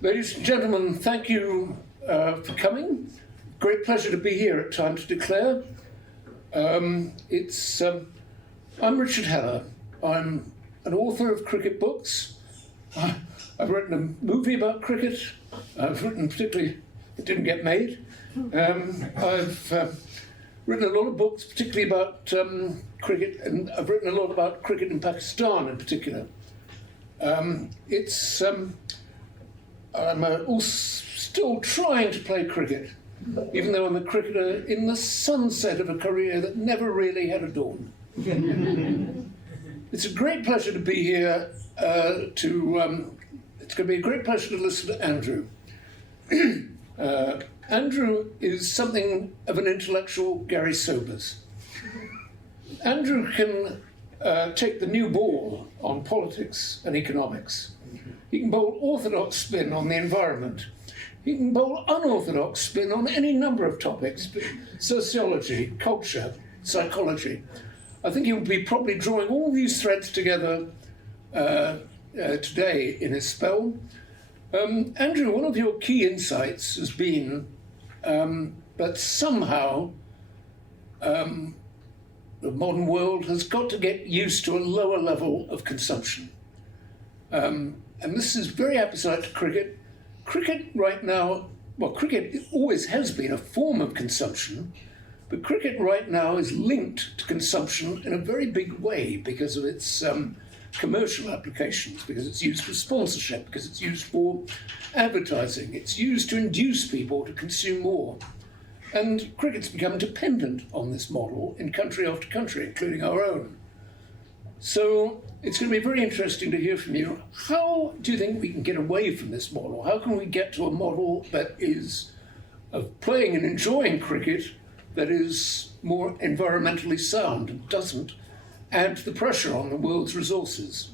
Ladies and gentlemen, thank you for coming. Great pleasure to be here at Time to Declare. I'm Richard Heller. I'm an author of cricket books. I've written a movie about cricket. I've written particularly, it didn't get made. I've written a lot of books, particularly about cricket, and I've written a lot about cricket in Pakistan in particular. I'm still trying to play cricket, even though I'm a cricketer in the sunset of a career that never really had a dawn. It's a great pleasure to be here. It's going to be a great pleasure to listen to Andrew. Andrew is something of an intellectual Gary Sobers. Andrew can take the new ball on politics and economics. He can bowl orthodox spin on the environment. He can bowl unorthodox spin on any number of topics, sociology, culture, psychology. I think he will be probably drawing all these threads together today in his spell. Andrew, one of your key insights has been that somehow the modern world has got to get used to a lower level of consumption. And this is very apposite to cricket. Cricket right now, well, cricket always has been a form of consumption, but cricket right now is linked to consumption in a very big way because of its commercial applications, because it's used for sponsorship, because it's used for advertising, it's used to induce people to consume more. And cricket's become dependent on this model in country after country, including our own. So it's going to be very interesting to hear from you. How do you think we can get away from this model? How can we get to a model that is of playing and enjoying cricket that is more environmentally sound and doesn't add to the pressure on the world's resources?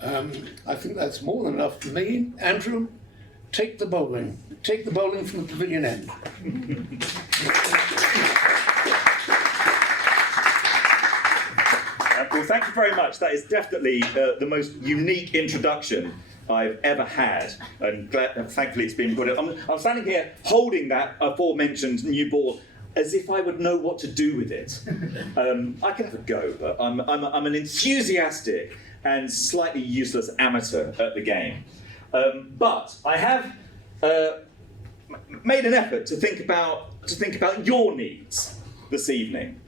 I think that's more than enough for me. Andrew, take the bowling. Take the bowling from the pavilion end. Well, thank you very much. That is definitely the most unique introduction I've ever had, and thankfully it's been good. I'm standing here holding that aforementioned new ball as if I would know what to do with it. I can have a go, but I'm an enthusiastic and slightly useless amateur at the game. But I have made an effort to think about your needs this evening,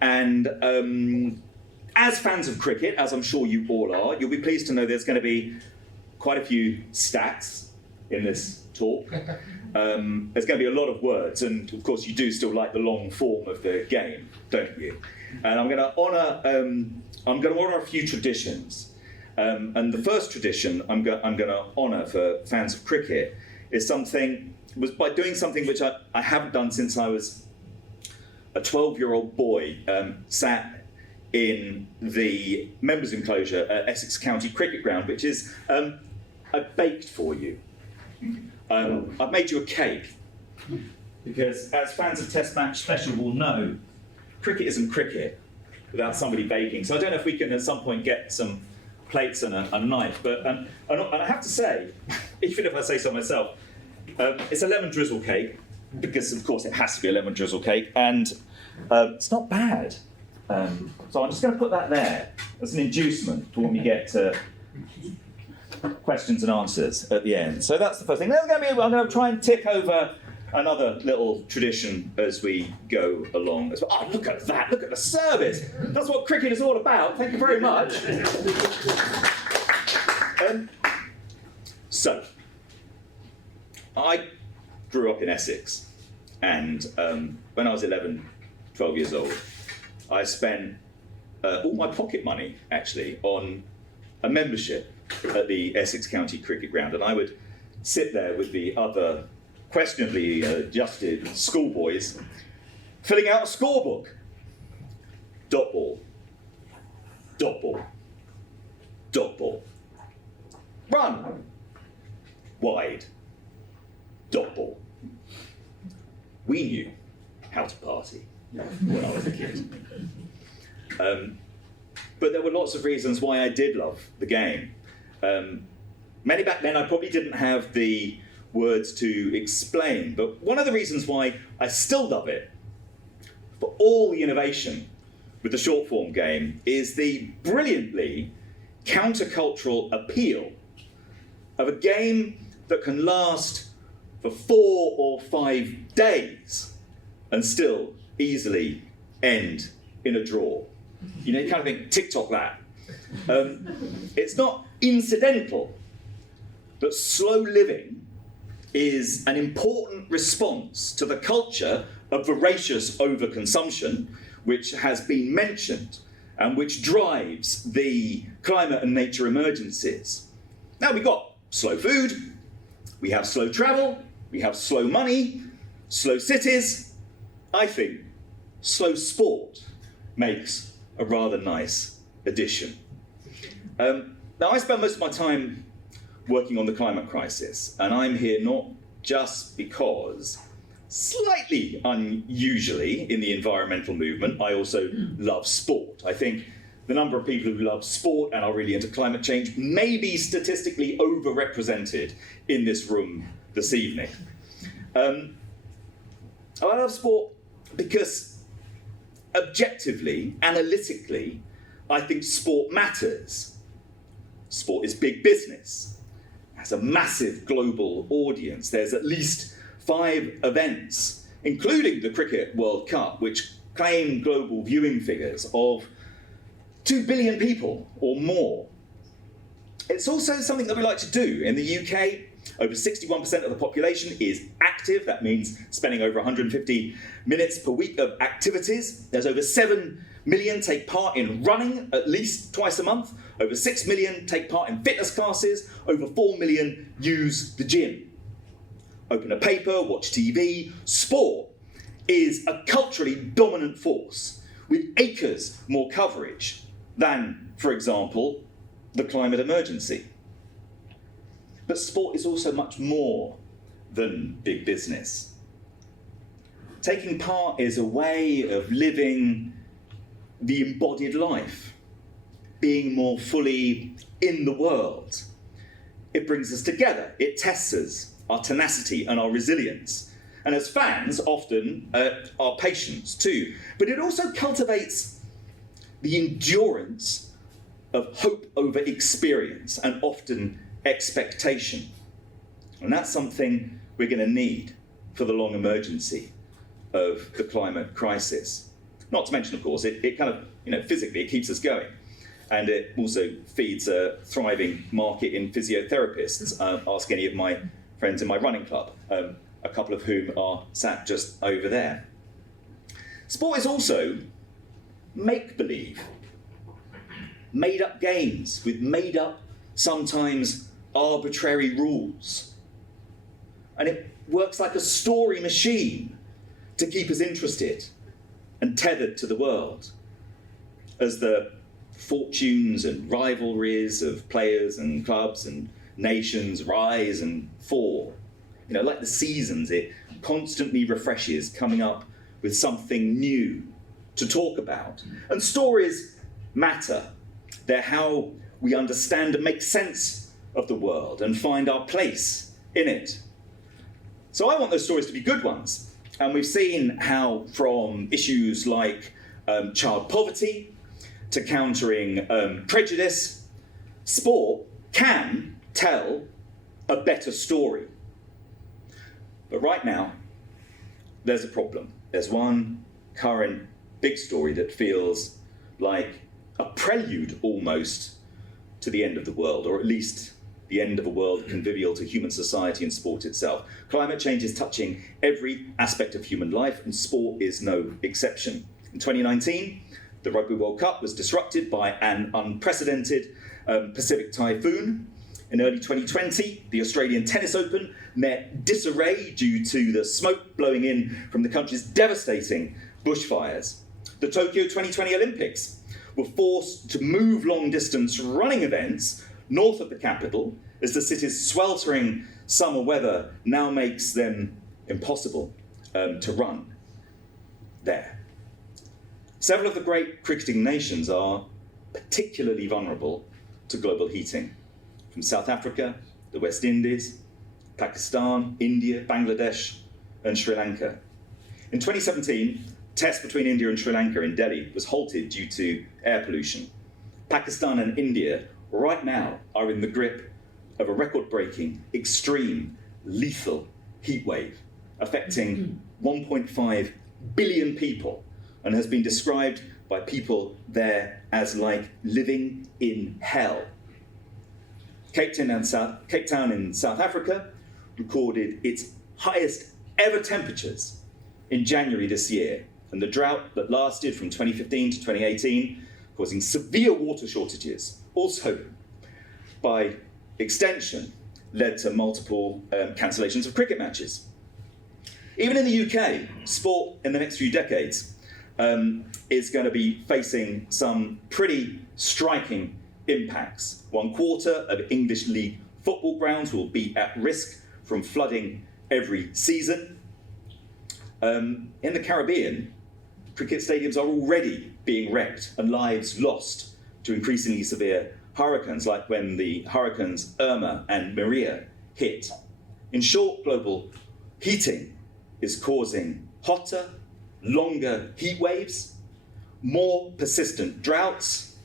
and as fans of cricket, as I'm sure you all are, you'll be pleased to know there's going to be quite a few stats in this talk. There's going to be a lot of words, and of course you do still like the long form of the game, don't you? And I'm going to honour a few traditions. And the first tradition I'm going to honour for fans of cricket was by doing something which I haven't done since I was a 12-year-old boy, sat in the members' enclosure at Essex County Cricket Ground, which is, I've baked for you. I've made you a cake, because as fans of Test Match Special will know, cricket isn't cricket without somebody baking. So I don't know if we can at some point get some plates and a knife, but and I have to say, even if I say so myself, it's a lemon drizzle cake, because of course it has to be a lemon drizzle cake, and it's not bad. So I'm just going to put that there as an inducement for when we get to questions and answers at the end. So that's the first thing. I'm going to try and tick over another little tradition as we go along. Oh, look at that! Look at the service! That's what cricket is all about. Thank you very much. So, I grew up in Essex, and when I was 11, 12 years old, I spent all my pocket money, actually, on a membership at the Essex County Cricket Ground, and I would sit there with the other questionably adjusted schoolboys, filling out a scorebook. Dot ball, dot ball, dot ball. Run, wide, dot ball. We knew how to party when I was a kid. But there were lots of reasons why I did love the game. Many back then I probably didn't have the words to explain, but one of the reasons why I still love it, for all the innovation with the short form game, is the brilliantly countercultural appeal of a game that can last for 4 or 5 days and still easily end in a draw. You know, you kind of think, TikTok that. It's not incidental that slow living is an important response to the culture of voracious overconsumption, which has been mentioned and which drives the climate and nature emergencies. Now, we've got slow food, we have slow travel, we have slow money, slow cities. I think slow sport makes a rather nice addition. Now, I spend most of my time working on the climate crisis, and I'm here not just because, slightly unusually in the environmental movement, I also love sport. I think the number of people who love sport and are really into climate change may be statistically overrepresented in this room this evening. I love sport because objectively, analytically, I think sport matters. Sport is big business. It has a massive global audience. There's at least 5 events, including the Cricket World Cup, which claim global viewing figures of 2 billion people or more. It's also something that we like to do. In the UK, over 61% of the population is active. That means spending over 150 minutes per week of activities. There's over 7 million take part in running at least twice a month. Over 6 million take part in fitness classes. Over 4 million use the gym. Open a paper, watch TV. Sport is a culturally dominant force with acres more coverage than, for example, the climate emergency. But sport is also much more than big business. Taking part is a way of living the embodied life, being more fully in the world. It brings us together, it tests us, our tenacity and our resilience. And as fans, often our patience too. But it also cultivates the endurance of hope over experience and often expectation. And that's something we're going to need for the long emergency of the climate crisis. Not to mention, of course, it kind of, physically it keeps us going. And it also feeds a thriving market in physiotherapists. Ask any of my friends in my running club, a couple of whom are sat just over there. Sport is also make-believe. Made-up games with made-up, sometimes arbitrary rules. And it works like a story machine to keep us interested and tethered to the world as the fortunes and rivalries of players and clubs and nations rise and fall. Like the seasons, it constantly refreshes, coming up with something new to talk about. And stories matter. They're how we understand and make sense of the world and find our place in it. So I want those stories to be good ones. And we've seen how from issues like child poverty to countering prejudice, sport can tell a better story. But right now, there's a problem. There's one current big story that feels like a prelude almost to the end of the world, or at least the end of a world convivial to human society and sport itself. Climate change is touching every aspect of human life, and sport is no exception. In 2019, the Rugby World Cup was disrupted by an unprecedented Pacific typhoon. In early 2020, the Australian Tennis Open met disarray due to the smoke blowing in from the country's devastating bushfires. The Tokyo 2020 Olympics were forced to move long-distance running events north of the capital as the city's sweltering summer weather now makes them impossible to run there. Several of the great cricketing nations are particularly vulnerable to global heating, from South Africa the West Indies, Pakistan, India, Bangladesh, and Sri Lanka. In 2017, tests between India and Sri Lanka in Delhi was halted due to air pollution. Pakistan and India right now are in the grip of a record-breaking, extreme, lethal heat wave affecting 1.5 billion people and has been described by people there as like living in hell. Cape Town in South Africa recorded its highest ever temperatures in January this year, and the drought that lasted from 2015 to 2018, causing severe water shortages, also by extension led to multiple cancellations of cricket matches. Even in the UK, sport in the next few decades is going to be facing some pretty striking impacts. 1/4 of English League football grounds will be at risk from flooding every season. In the Caribbean, cricket stadiums are already being wrecked and lives lost to increasingly severe hurricanes, like when the hurricanes Irma and Maria hit. In short, global heating is causing hotter, longer heat waves, more persistent droughts,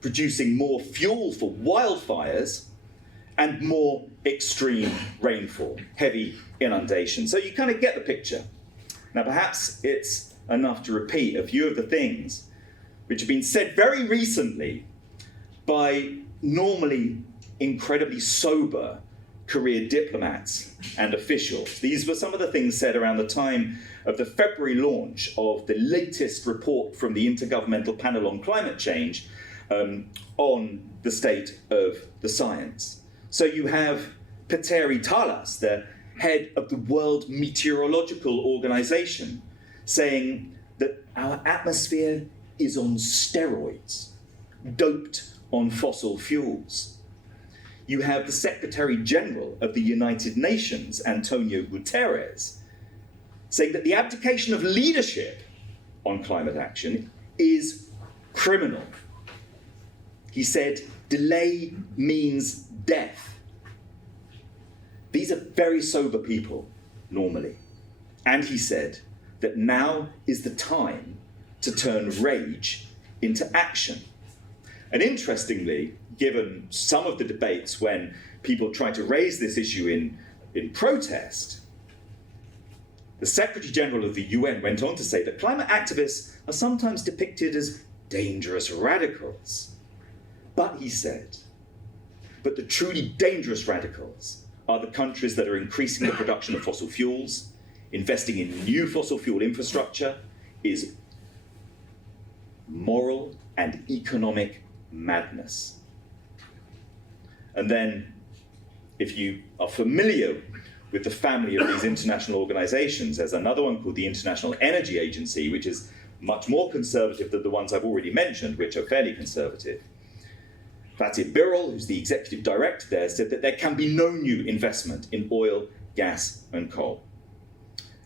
producing more fuel for wildfires, and more extreme rainfall, heavy inundation. So you kind of get the picture. Now, perhaps it's enough to repeat a few of the things which have been said very recently by normally incredibly sober career diplomats and officials. These were some of the things said around the time of the February launch of the latest report from the Intergovernmental Panel on Climate Change on the state of the science. So you have Petteri Talas, the head of the World Meteorological Organization, saying that our atmosphere is on steroids, doped on fossil fuels. You have the Secretary General of the United Nations, Antonio Guterres, saying that the abdication of leadership on climate action is criminal. He said, delay means death. These are very sober people, normally. And he said that now is the time to turn rage into action. And interestingly, given some of the debates when people tried to raise this issue in protest, the Secretary General of the UN went on to say that climate activists are sometimes depicted as dangerous radicals. But he said, but the truly dangerous radicals are the countries that are increasing the production of fossil fuels, investing in new fossil fuel infrastructure is moral and economic madness. And then, if you are familiar with the family of these international organizations, there's another one called the International Energy Agency, which is much more conservative than the ones I've already mentioned, which are fairly conservative. Fatih Birol, who's the executive director there, said that there can be no new investment in oil, gas, and coal.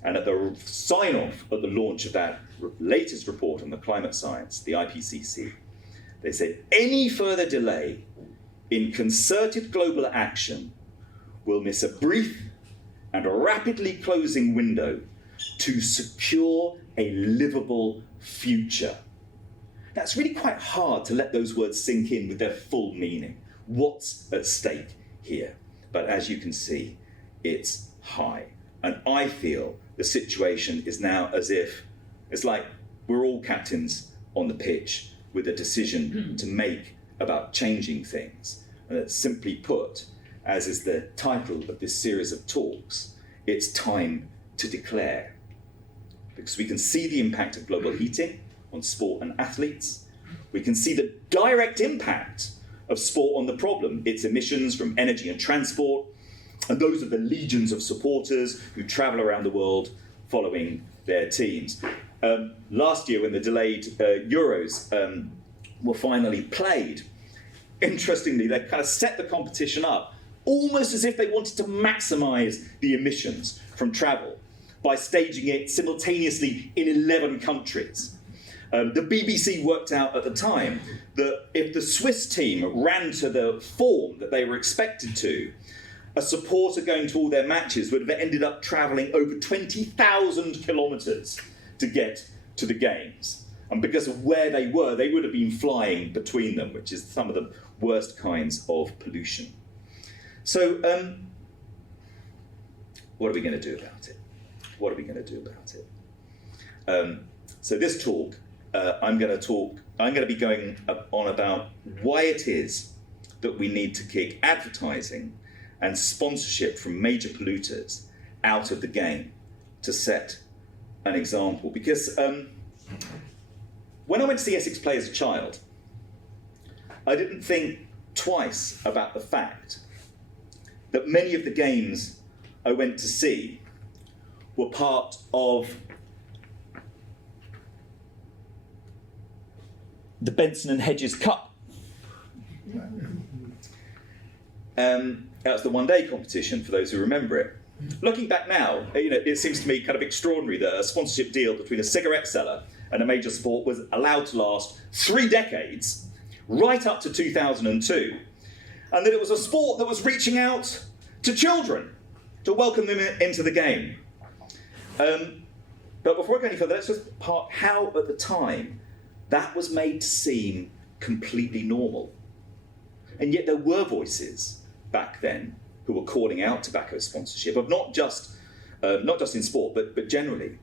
And at the sign-off at the launch of that latest report on the climate science, the IPCC, they said any further delay in concerted global action will miss a brief and a rapidly closing window to secure a livable future. That's really quite hard to let those words sink in with their full meaning. What's at stake here? But as you can see, it's high. And I feel the situation is now as if it's like we're all captains on the pitch with a decision to make about changing things. And that, simply put, as is the title of this series of talks, it's time to declare. Because we can see the impact of global heating on sport and athletes. We can see the direct impact of sport on the problem, its emissions from energy and transport, and those are the legions of supporters who travel around the world following their teams. Last year, when the delayed Euros were finally played, interestingly, they kind of set the competition up almost as if they wanted to maximize the emissions from travel by staging it simultaneously in 11 countries. The BBC worked out at the time that if the Swiss team ran to the form that they were expected to, a supporter going to all their matches would have ended up travelling over 20,000 kilometres to get to the games. And because of where they were, they would have been flying between them, which is some of the worst kinds of pollution. So, what are we going to do about it? What are we going to do about it? So this talk, I'm going to be going on about why it is that we need to kick advertising and sponsorship from major polluters out of the game to set an example. Because when I went to see Essex play as a child, I didn't think twice about the fact that many of the games I went to see were part of the Benson and Hedges Cup. That was the one-day competition, for those who remember it. Looking back now, it seems to me kind of extraordinary that a sponsorship deal between a cigarette seller and a major sport was allowed to last 3 decades, right up to 2002, and that it was a sport that was reaching out to children to welcome them into the game. But before I go any further, let's just part how, at the time, that was made to seem completely normal. And yet there were voices back then who were calling out tobacco sponsorship, of not just in sport, but generally,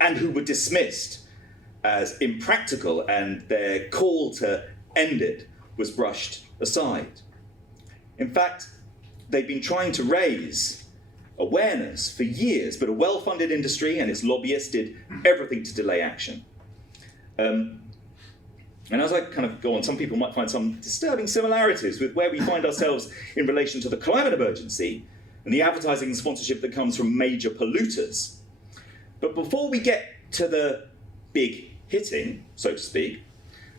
and who were dismissed as impractical, and their call to end it was brushed aside. In fact, they've been trying to raise awareness for years, but a well-funded industry and its lobbyists did everything to delay action. And as I kind of go on, some people might find some disturbing similarities with where we find ourselves in relation to the climate emergency and the advertising and sponsorship that comes from major polluters. But before we get to the big hitting, so to speak,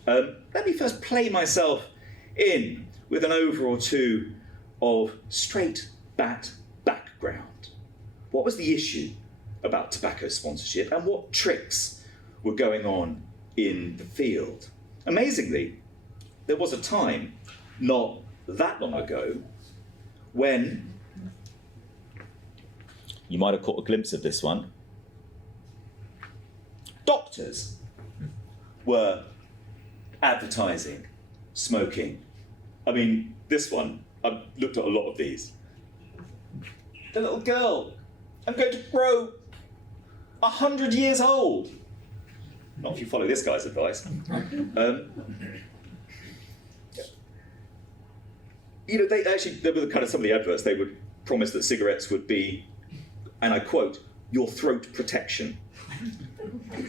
let me first play myself in with an over or two of straight bat background. What was the issue about tobacco sponsorship, and what tricks were going on in the field? Amazingly, there was a time, not that long ago, when, you might have caught a glimpse of this one, doctors were advertising smoking. I mean, this one, I've looked at a lot of these. The little girl, I'm going to grow 100 years old. Not if you follow this guy's advice. They actually, there were kind of some of the adverts, they would promise that cigarettes would be, and I quote, your throat protection.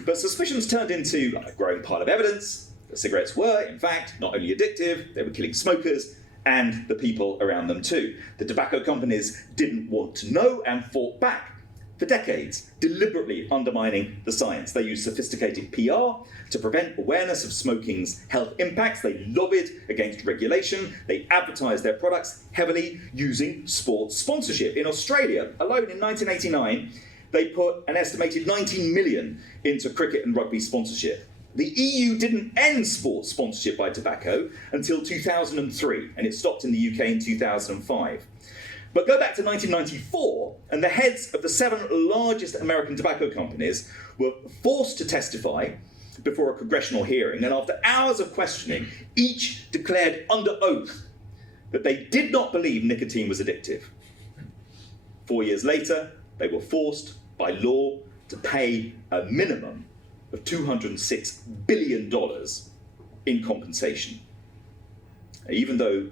But suspicions turned into a growing pile of evidence that cigarettes were, in fact, not only addictive, they were killing smokers and the people around them too. The tobacco companies didn't want to know and fought back for decades, deliberately undermining the science. They used sophisticated PR to prevent awareness of smoking's health impacts. They lobbied against regulation. They advertised their products heavily using sports sponsorship. In Australia alone in 1989, they put an estimated 19 million into cricket and rugby sponsorship. The EU didn't end sports sponsorship by tobacco until 2003, and it stopped in the UK in 2005. But go back to 1994, and the heads of the 7 largest American tobacco companies were forced to testify before a congressional hearing, and after hours of questioning, each declared under oath that they did not believe nicotine was addictive. 4 years later, they were forced by law to pay a minimum of $206 billion in compensation. Even though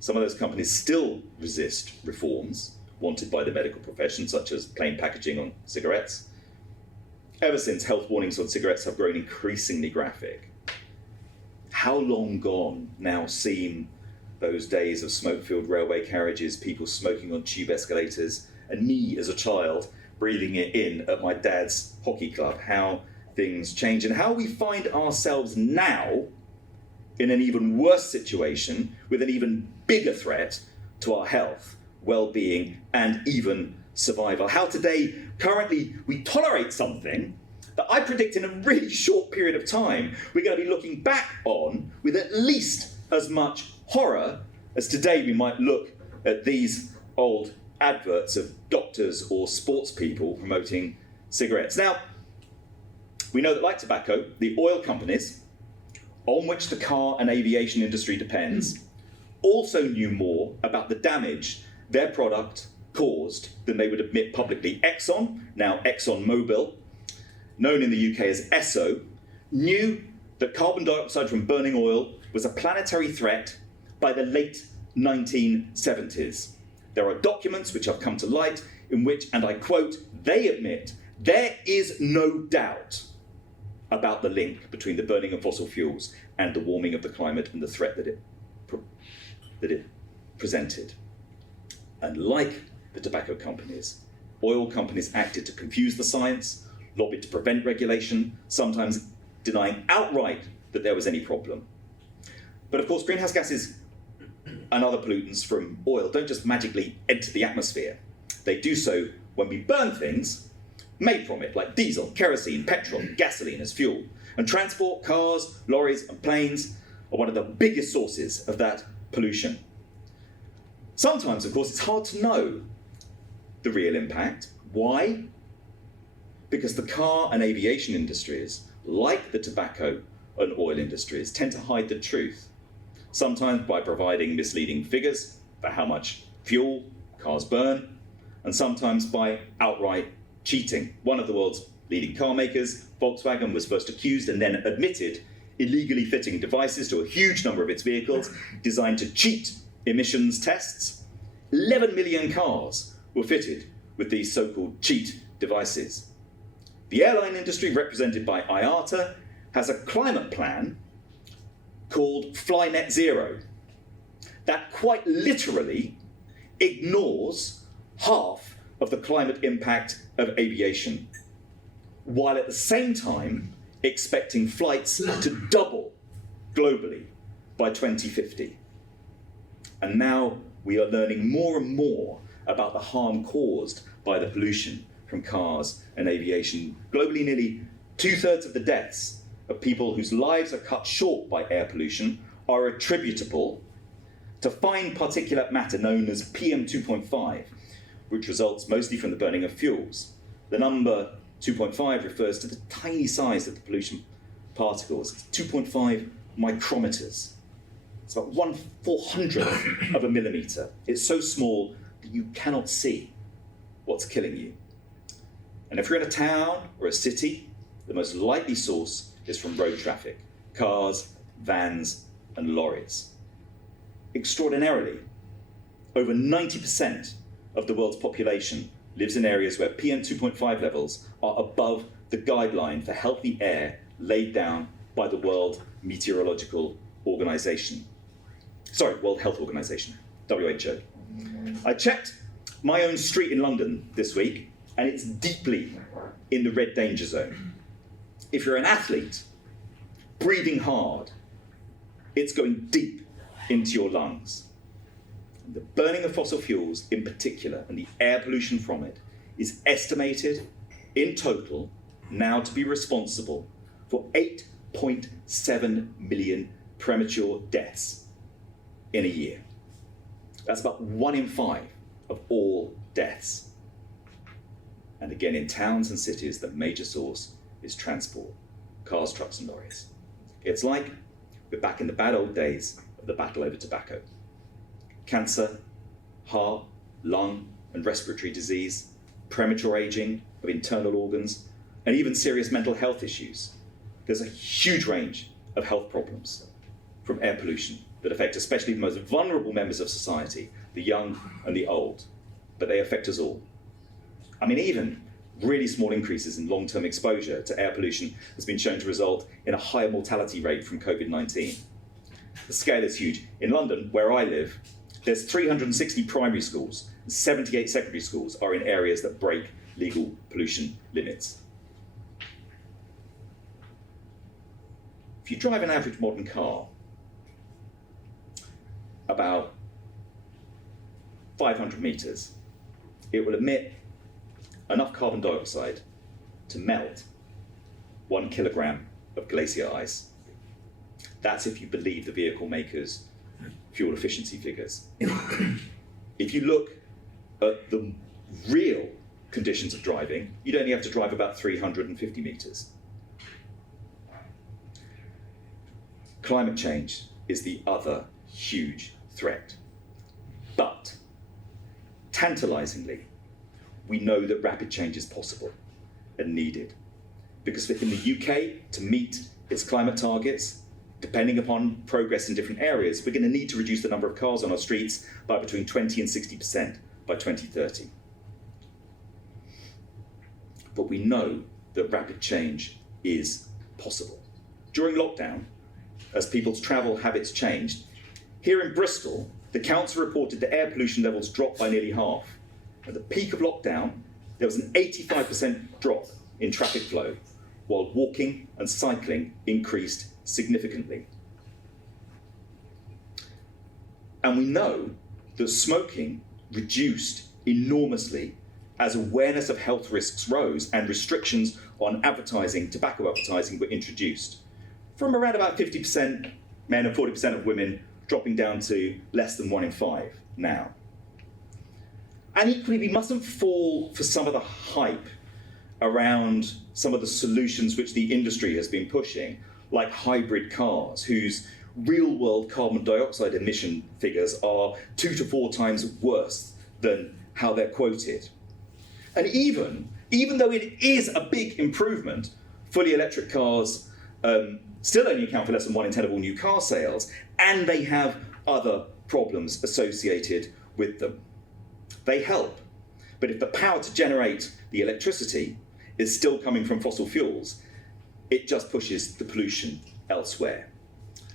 some of those companies still resist reforms wanted by the medical profession, such as plain packaging on cigarettes, ever since health warnings on cigarettes have grown increasingly graphic. How long gone now seem those days of smoke-filled railway carriages, people smoking on tube escalators, and me as a child breathing it in at my dad's hockey club. How things change, and how we find ourselves now in an even worse situation with an even bigger threat to our health, well-being, and even survival. How today, currently, we tolerate something that I predict in a really short period of time, we're going to be looking back on with at least as much horror as today we might look at these old adverts of doctors or sports people promoting cigarettes. Now, we know that, like tobacco, the oil companies, on which the car and aviation industry depends, also knew more about the damage their product caused than they would admit publicly. Exxon, now ExxonMobil, known in the UK as Esso, knew that carbon dioxide from burning oil was a planetary threat by the late 1970s. There are documents which have come to light in which, and I quote, they admit there is no doubt about the link between the burning of fossil fuels and the warming of the climate and the threat that it presented. And like the tobacco companies, oil companies acted to confuse the science, lobbied to prevent regulation, sometimes denying outright that there was any problem. But of course, greenhouse gases and other pollutants from oil don't just magically enter the atmosphere. They do so when we burn things made from it, like diesel, kerosene, petrol, gasoline as fuel. And transport, cars, lorries, and planes are one of the biggest sources of that pollution. Sometimes, of course, it's hard to know the real impact. Why? Because the car and aviation industries, like the tobacco and oil industries, tend to hide the truth, sometimes by providing misleading figures for how much fuel cars burn, and sometimes by outright cheating. One of the world's leading car makers, Volkswagen, was first accused and then admitted illegally fitting devices to a huge number of its vehicles designed to cheat emissions tests. 11 million cars were fitted with these so-called cheat devices. The airline industry, represented by IATA, has a climate plan called Fly Net Zero that quite literally ignores half of the climate impact of aviation, while at the same time expecting flights to double globally by 2050. And now we are learning more and more about the harm caused by the pollution from cars and aviation. Globally, nearly 2/3 of the deaths of people whose lives are cut short by air pollution are attributable to fine particulate matter known as PM2.5, which results mostly from the burning of fuels. The number 2.5 refers to the tiny size of the pollution particles. It's 2.5 micrometers. It's about 1/400th of a millimeter. It's so small that you cannot see what's killing you. And if you're in a town or a city, the most likely source is from road traffic, cars, vans, and lorries. Extraordinarily, over 90% of the world's population lives in areas where PM2.5 levels are above the guideline for healthy air laid down by the World Meteorological Organization. World Health Organization, WHO. I checked my own street in London this week, and it's deeply in the red danger zone. If you're an athlete, breathing hard, it's going deep into your lungs. The burning of fossil fuels in particular, and the air pollution from it, is estimated in total now to be responsible for 8.7 million premature deaths in a year. That's about 1 in 5 of all deaths. And again, in towns and cities, the major source is transport, cars, trucks, and lorries. It's like we're back in the bad old days of the battle over tobacco. Cancer, heart, lung, and respiratory disease, premature aging of internal organs, and even serious mental health issues. There's a huge range of health problems from air pollution that affect especially the most vulnerable members of society, the young and the old, but they affect us all. I mean, even really small increases in long-term exposure to air pollution has been shown to result in a higher mortality rate from COVID-19. The scale is huge. In London, where I live, there's 360 primary schools, and 78 secondary schools are in areas that break legal pollution limits. If you drive an average modern car, about 500 meters, it will emit enough carbon dioxide to melt 1 kilogram of glacier ice. That's if you believe the vehicle makers' fuel efficiency figures. If you look at the real conditions of driving, you'd only have to drive about 350 metres. Climate change is the other huge threat. But, tantalisingly, we know that rapid change is possible and needed. Because in the UK, to meet its climate targets, depending upon progress in different areas, we're going to need to reduce the number of cars on our streets by between 20 and 60% by 2030. But we know that rapid change is possible. During lockdown, as people's travel habits changed, here in Bristol, the council reported that air pollution levels dropped by nearly half. At the peak of lockdown, there was an 85% drop in traffic flow, while walking and cycling increased significantly. And we know that smoking reduced enormously as awareness of health risks rose and restrictions on advertising, tobacco advertising, were introduced. From around about 50% men and 40% of women, dropping down to less than 1 in 5 now. And equally, we mustn't fall for some of the hype around some of the solutions which the industry has been pushing, like hybrid cars, whose real-world carbon dioxide emission figures are 2 to 4 times worse than how they're quoted. And even though it is a big improvement, fully electric cars still only account for less than 1 in 10 of all new car sales, and they have other problems associated with them. They help, but if the power to generate the electricity is still coming from fossil fuels, it just pushes the pollution elsewhere.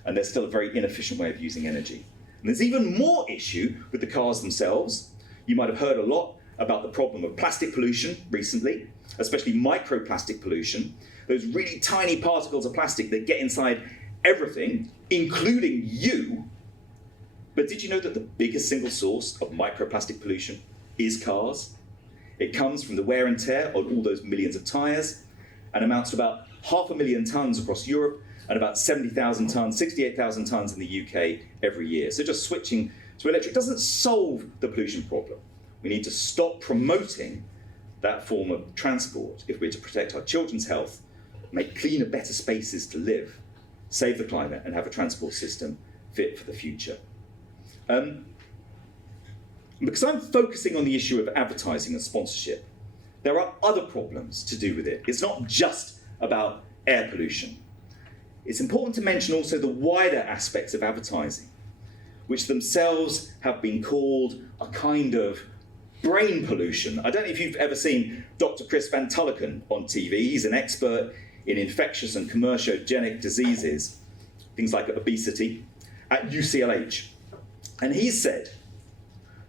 And there's still a very inefficient way of using energy. And there's even more issue with the cars themselves. You might have heard a lot about the problem of plastic pollution recently, especially microplastic pollution, those really tiny particles of plastic that get inside everything, including you. But did you know that the biggest single source of microplastic pollution is cars? It comes from the wear and tear on all those millions of tyres and amounts to about 500,000 tonnes across Europe and about 70,000 tonnes, 68,000 tonnes in the UK every year. So just switching to electric doesn't solve the pollution problem. We need to stop promoting that form of transport if we're to protect our children's health, make cleaner, better spaces to live, save the climate, and have a transport system fit for the future. Because I'm focusing on the issue of advertising and sponsorship, there are other problems to do with it. It's not just about air pollution. It's important to mention also the wider aspects of advertising, which themselves have been called a kind of brain pollution. I don't know if you've ever seen Dr. Chris Van Tulleken on TV. He's an expert in infectious and commerciogenic diseases, things like obesity, at UCLH. And he said,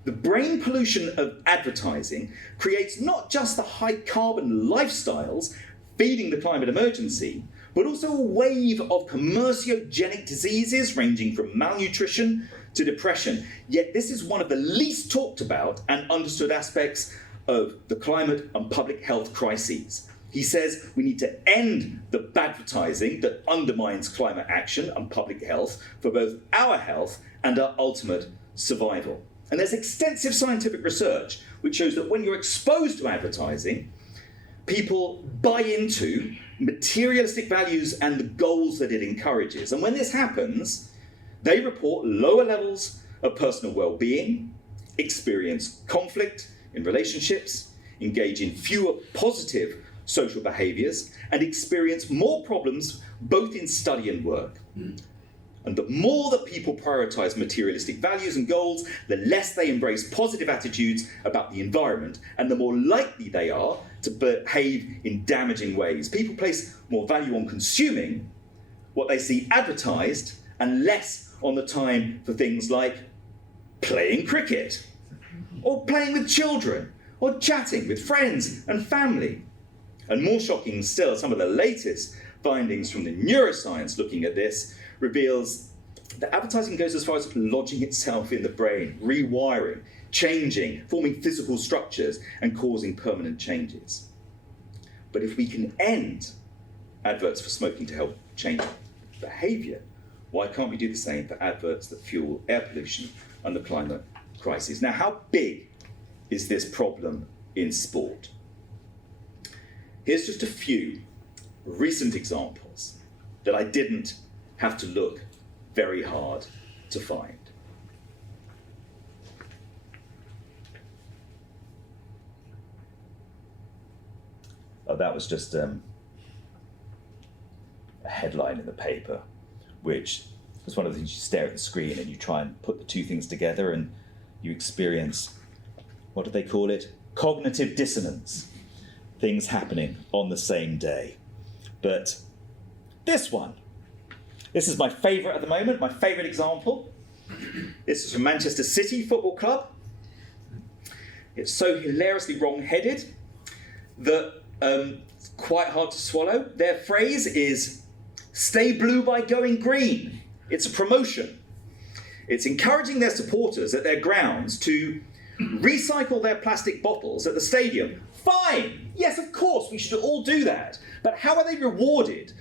the brain pollution of advertising creates not just the high carbon lifestyles feeding the climate emergency, but also a wave of commerciogenic diseases ranging from malnutrition to depression. Yet this is one of the least talked about and understood aspects of the climate and public health crises. He says we need to end the advertising that undermines climate action and public health for both our health and our ultimate survival. And there's extensive scientific research which shows that when you're exposed to advertising, people buy into materialistic values and the goals that it encourages. And when this happens, they report lower levels of personal well-being, experience conflict in relationships, engage in fewer positive social behaviours, and experience more problems both in study and work. And the more that people prioritise materialistic values and goals, the less they embrace positive attitudes about the environment, and the more likely they are to behave in damaging ways. People place more value on consuming what they see advertised and less on the time for things like playing cricket, or playing with children, or chatting with friends and family. And more shocking still, some of the latest findings from the neuroscience looking at this reveals that advertising goes as far as lodging itself in the brain, rewiring, changing, forming physical structures, and causing permanent changes. But if we can end adverts for smoking to help change behaviour, why can't we do the same for adverts that fuel air pollution and the climate crisis? Now, how big is this problem in sport? Here's just a few recent examples that I didn't have to look very hard to find. Oh, that was just a headline in the paper, which was one of the things you stare at the screen and you try and put the two things together and you experience, what do they call it? Cognitive dissonance. Things happening on the same day. But this is my favourite at the moment, my favourite example. This is from Manchester City Football Club. It's so hilariously wrong-headed that it's quite hard to swallow. Their phrase is, "Stay blue by going green." It's a promotion. It's encouraging their supporters at their grounds to recycle their plastic bottles at the stadium. Fine, yes, of course, we should all do that. But how are they rewarded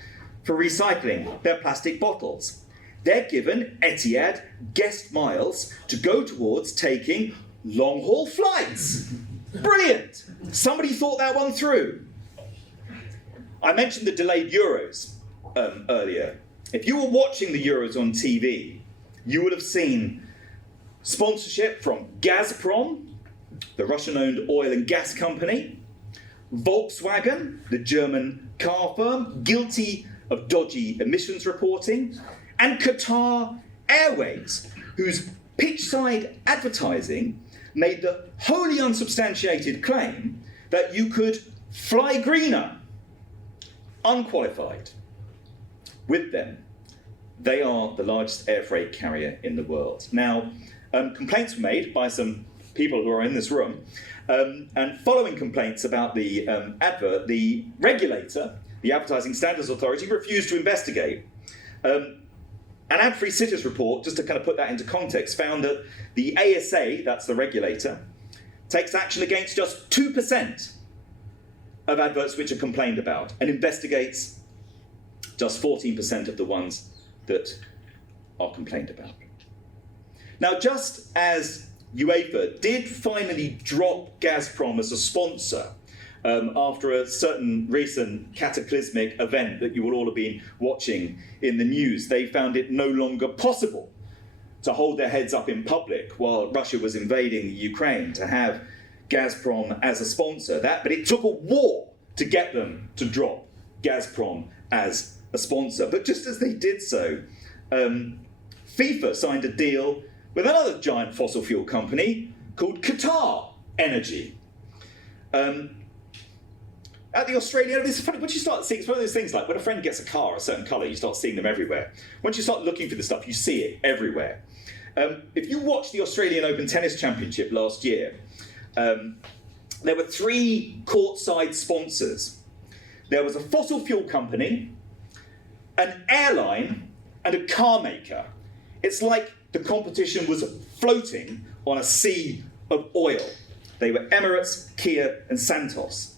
for recycling their plastic bottles? They're given Etihad guest miles to go towards taking long-haul flights. Brilliant! Somebody thought that one through. I mentioned the delayed Euros earlier. If you were watching the Euros on TV, you would have seen sponsorship from Gazprom, the Russian-owned oil and gas company, Volkswagen, the German car firm, guilty of dodgy emissions reporting, and Qatar Airways, whose pitch-side advertising made the wholly unsubstantiated claim that you could fly greener. Unqualified. With them, they are the largest air freight carrier in the world. Now, complaints were made by some people who are in this room, and following complaints about the advert, the regulator, the Advertising Standards Authority, refused to investigate. An Ad Free Cities report, just to kind of put that into context, found that the ASA, that's the regulator, takes action against just 2% of adverts which are complained about and investigates just 14% of the ones that are complained about. Now, just as UEFA did finally drop Gazprom as a sponsor after a certain recent cataclysmic event that you will all have been watching in the news, they found it no longer possible to hold their heads up in public while Russia was invading Ukraine to have Gazprom as a sponsor. But it took a war to get them to drop Gazprom as a sponsor. But just as they did so, FIFA signed a deal with another giant fossil fuel company called Qatar Energy. At the Australian, this is funny, once you start seeing, it's one of those things like when a friend gets a car a certain colour, you start seeing them everywhere. Once you start looking for this stuff, you see it everywhere. If you watched the Australian Open Tennis Championship last year, there were 3 courtside sponsors. There was a fossil fuel company, an airline, and a car maker. It's like the competition was floating on a sea of oil. They were Emirates, Kia, and Santos.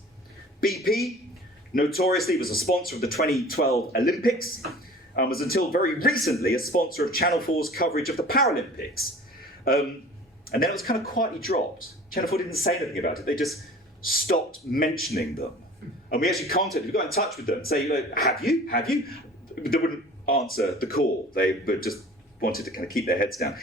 BP, notoriously, was a sponsor of the 2012 Olympics and was until very recently a sponsor of Channel 4's coverage of the Paralympics. And then it was kind of quietly dropped. Channel 4 didn't say anything about it. They just stopped mentioning them. And we actually contacted, we got in touch with them, say, have you? They wouldn't answer the call. They just wanted to kind of keep their heads down.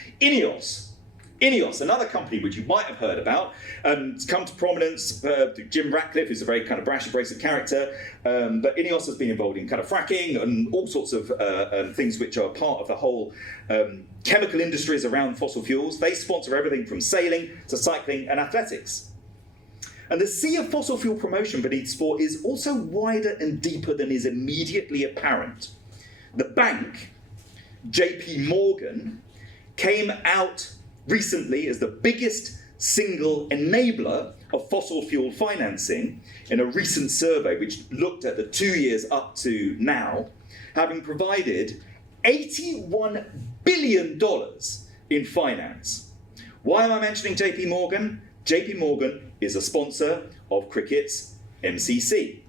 Ineos, another company which you might have heard about, it's come to prominence through Jim Ratcliffe, who's a very kind of brash, abrasive character, but Ineos has been involved in kind of fracking and all sorts of things which are part of the whole chemical industries around fossil fuels. They sponsor everything from sailing to cycling and athletics. And the sea of fossil fuel promotion beneath sport is also wider and deeper than is immediately apparent. The bank, JP Morgan, came out recently as the biggest single enabler of fossil fuel financing in a recent survey which looked at the 2 years up to now, having provided $81 billion in finance. Why am I mentioning JP Morgan? JP Morgan is a sponsor of cricket's MCC.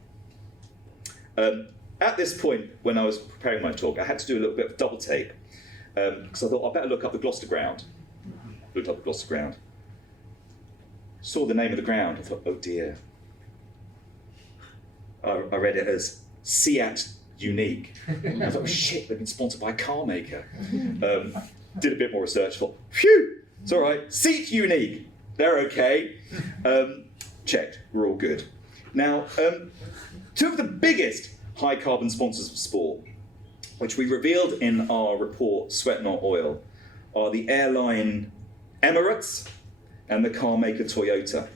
At this point, when I was preparing my talk, I had to do a little bit of double take because I thought I better look up the Gloucester ground. Looked up the Gloucester ground. saw the name of the ground. I thought, oh dear. I read it as Seat Unique. I thought, oh, shit, they've been sponsored by a car maker. Did a bit more research, thought, phew, it's all right. Seat Unique, they're okay. Checked, we're all good. Now, two of the biggest high carbon sponsors of sport, which we revealed in our report, Sweat Not Oil, are the airline Emirates and the car maker Toyota.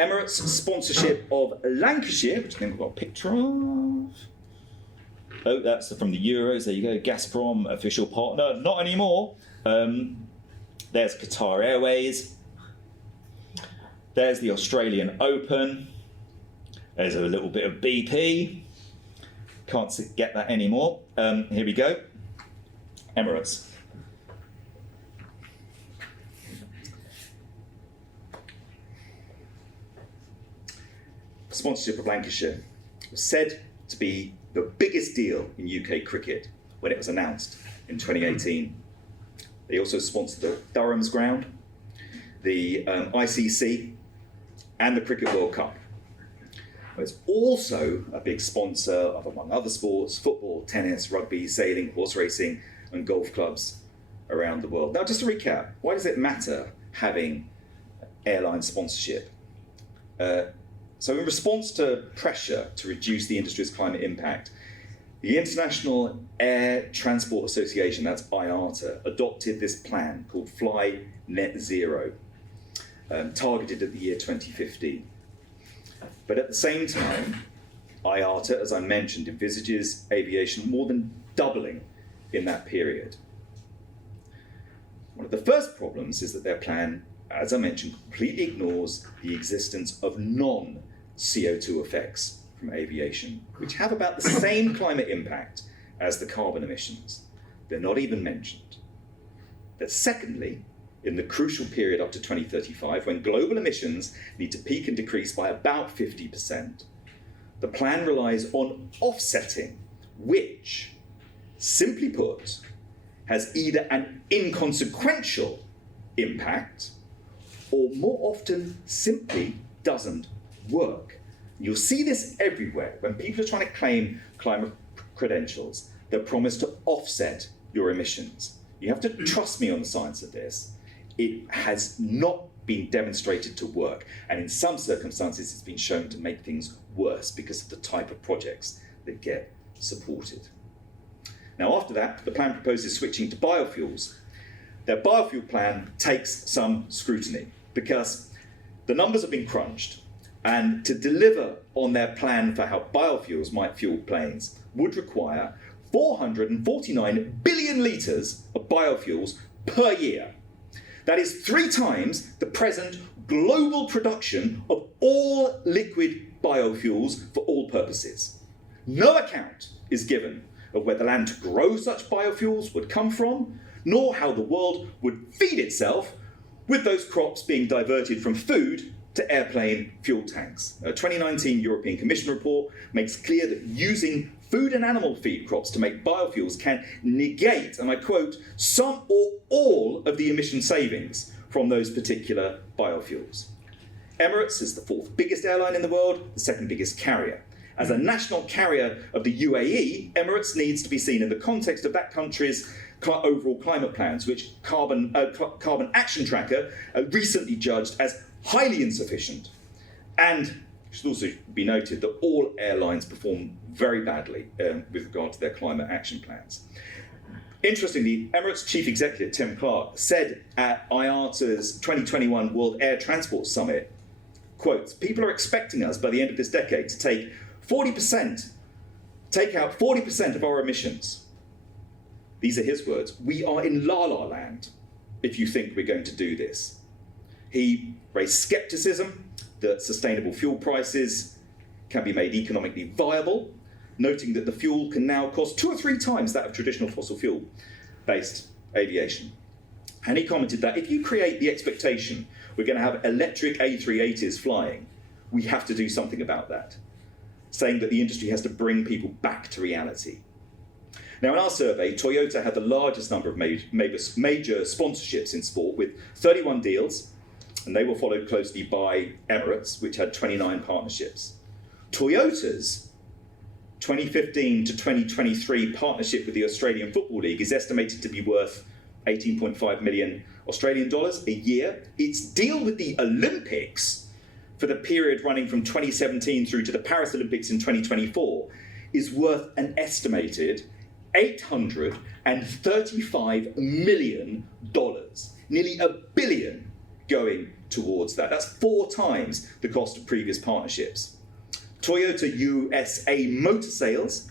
Emirates' sponsorship of Lancashire, which I think we've got a picture of. Oh, that's from the Euros. There you go. Gazprom, official partner. Not anymore. There's Qatar Airways. There's the Australian Open. There's a little bit of BP. Can't get that anymore. Here we go. Emirates. Sponsorship of Lancashire was said to be the biggest deal in UK cricket when it was announced in 2018. They also sponsored the Durham's Ground, the ICC, and the Cricket World Cup. It's also a big sponsor of, among other sports, football, tennis, rugby, sailing, horse racing, and golf clubs around the world. Now, just to recap, why does it matter having airline sponsorship? So in response to pressure to reduce the industry's climate impact, the International Air Transport Association, that's IATA, adopted this plan called Fly Net Zero, targeted at the year 2050. But at the same time, IATA, as I mentioned, envisages aviation more than doubling in that period. One of the first problems is that their plan, as I mentioned, completely ignores the existence of non-CO2 effects from aviation, which have about the same climate impact as the carbon emissions. They're not even mentioned. But secondly, in the crucial period up to 2035, when global emissions need to peak and decrease by about 50%, the plan relies on offsetting, which, simply put, has either an inconsequential impact or more often simply doesn't work. You'll see this everywhere when people are trying to claim climate credentials. They're promised to offset your emissions. You have to trust me on the science of this. It has not been demonstrated to work, and in some circumstances it's been shown to make things worse because of the type of projects that get supported. Now, after that, the plan proposes switching to biofuels. Their biofuel plan takes some scrutiny because the numbers have been crunched, and to deliver on their plan for how biofuels might fuel planes would require 449 billion litres of biofuels per year. That is 3 times the present global production of all liquid biofuels for all purposes. No account is given of where the land to grow such biofuels would come from, nor how the world would feed itself with those crops being diverted from food to airplane fuel tanks. A 2019 European Commission report makes clear that using food and animal feed crops to make biofuels can negate, and I quote, some or all of the emission savings from those particular biofuels. Emirates is the 4th biggest airline in the world, the 2nd biggest carrier. As a national carrier of the UAE, Emirates needs to be seen in the context of that country's overall climate plans, which Carbon Action Tracker recently judged as highly insufficient. And it should also be noted that all airlines perform very badly with regard to their climate action plans. Interestingly, Emirates Chief Executive Tim Clark said at IATA's 2021 World Air Transport Summit, quote, people are expecting us by the end of this decade to take out 40% of our emissions. These are his words. We are in la-la land if you think we're going to do this. He raised skepticism that sustainable fuel prices can be made economically viable, noting that the fuel can now cost 2 or 3 times that of traditional fossil fuel-based aviation. And he commented that if you create the expectation we're going to have electric A380s flying, we have to do something about that, saying that the industry has to bring people back to reality. Now, in our survey, Toyota had the largest number of major sponsorships in sport, with 31 deals, and they were followed closely by Emirates, which had 29 partnerships. Toyota's 2015 to 2023 partnership with the Australian Football League is estimated to be worth 18.5 million Australian dollars a year. Its deal with the Olympics for the period running from 2017 through to the Paris Olympics in 2024 is worth an estimated $835 million, nearly $1 billion going towards that. That's 4 times the cost of previous partnerships. Toyota USA Motor Sales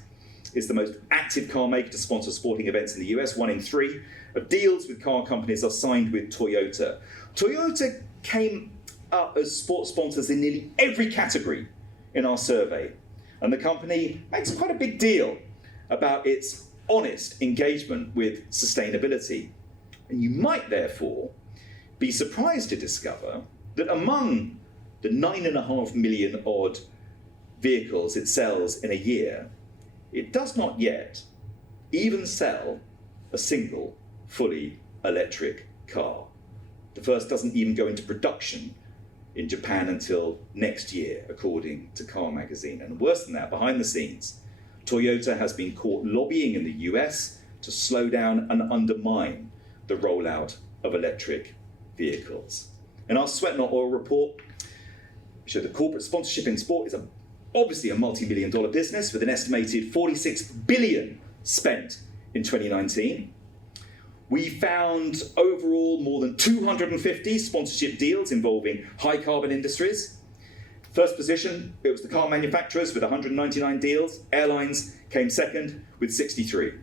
is the most active car maker to sponsor sporting events in the US. 1 in 3 of deals with car companies are signed with Toyota. Toyota came up as sports sponsors in nearly every category in our survey, and the company makes quite a big deal about its honest engagement with sustainability. And you might therefore be surprised to discover that among the 9.5 million odd vehicles it sells in a year, it does not yet even sell a single fully electric car. The first doesn't even go into production in Japan until next year, according to Car Magazine. And worse than that, behind the scenes, Toyota has been caught lobbying in the US to slow down and undermine the rollout of electric vehicles. In our Sweat Not Oil report, we show that corporate sponsorship in sport is obviously a multi-million-dollar business with an estimated $46 billion spent in 2019. We found overall more than 250 sponsorship deals involving high-carbon industries. First position, it was the car manufacturers with 199 deals. Airlines came second with 63.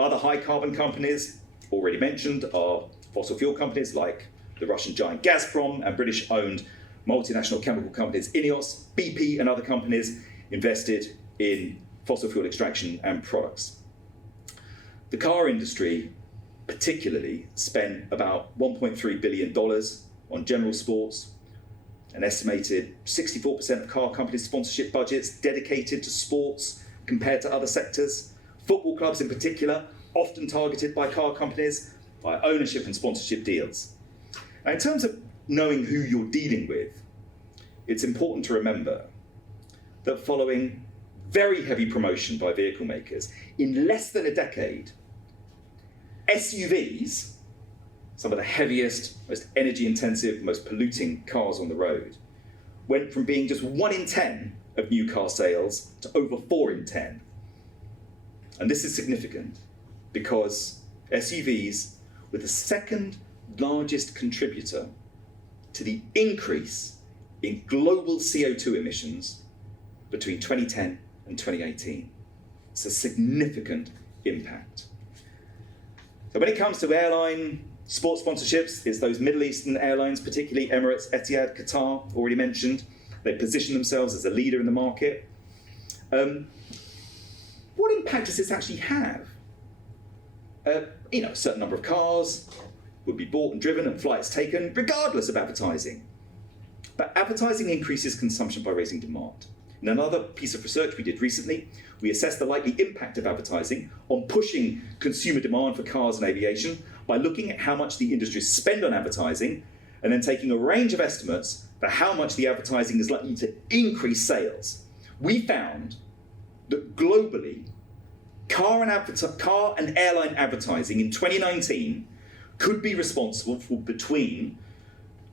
Other high-carbon companies, already mentioned, are fossil fuel companies like the Russian giant Gazprom and British-owned multinational chemical companies INEOS, BP and other companies invested in fossil fuel extraction and products. The car industry particularly spent about $1.3 billion on general sports. An estimated 64% of car companies' sponsorship budgets dedicated to sports compared to other sectors. Football clubs in particular, often targeted by car companies by ownership and sponsorship deals. Now, in terms of knowing who you're dealing with, it's important to remember that following very heavy promotion by vehicle makers, in less than a decade, SUVs, some of the heaviest, most energy-intensive, most polluting cars on the road, went from being just 1 in 10 of new car sales to over 4 in 10. And this is significant because SUVs were the second largest contributor to the increase in global CO2 emissions between 2010 and 2018. It's a significant impact. So when it comes to airline sports sponsorships, it's those Middle Eastern airlines, particularly Emirates, Etihad, Qatar, already mentioned. They position themselves as a leader in the market. What impact does this actually have? A certain number of cars would be bought and driven and flights taken, regardless of advertising. But advertising increases consumption by raising demand. In another piece of research we did recently, we assessed the likely impact of advertising on pushing consumer demand for cars and aviation by looking at how much the industries spend on advertising and then taking a range of estimates for how much the advertising is likely to increase sales. We found that globally, car and airline advertising in 2019 could be responsible for between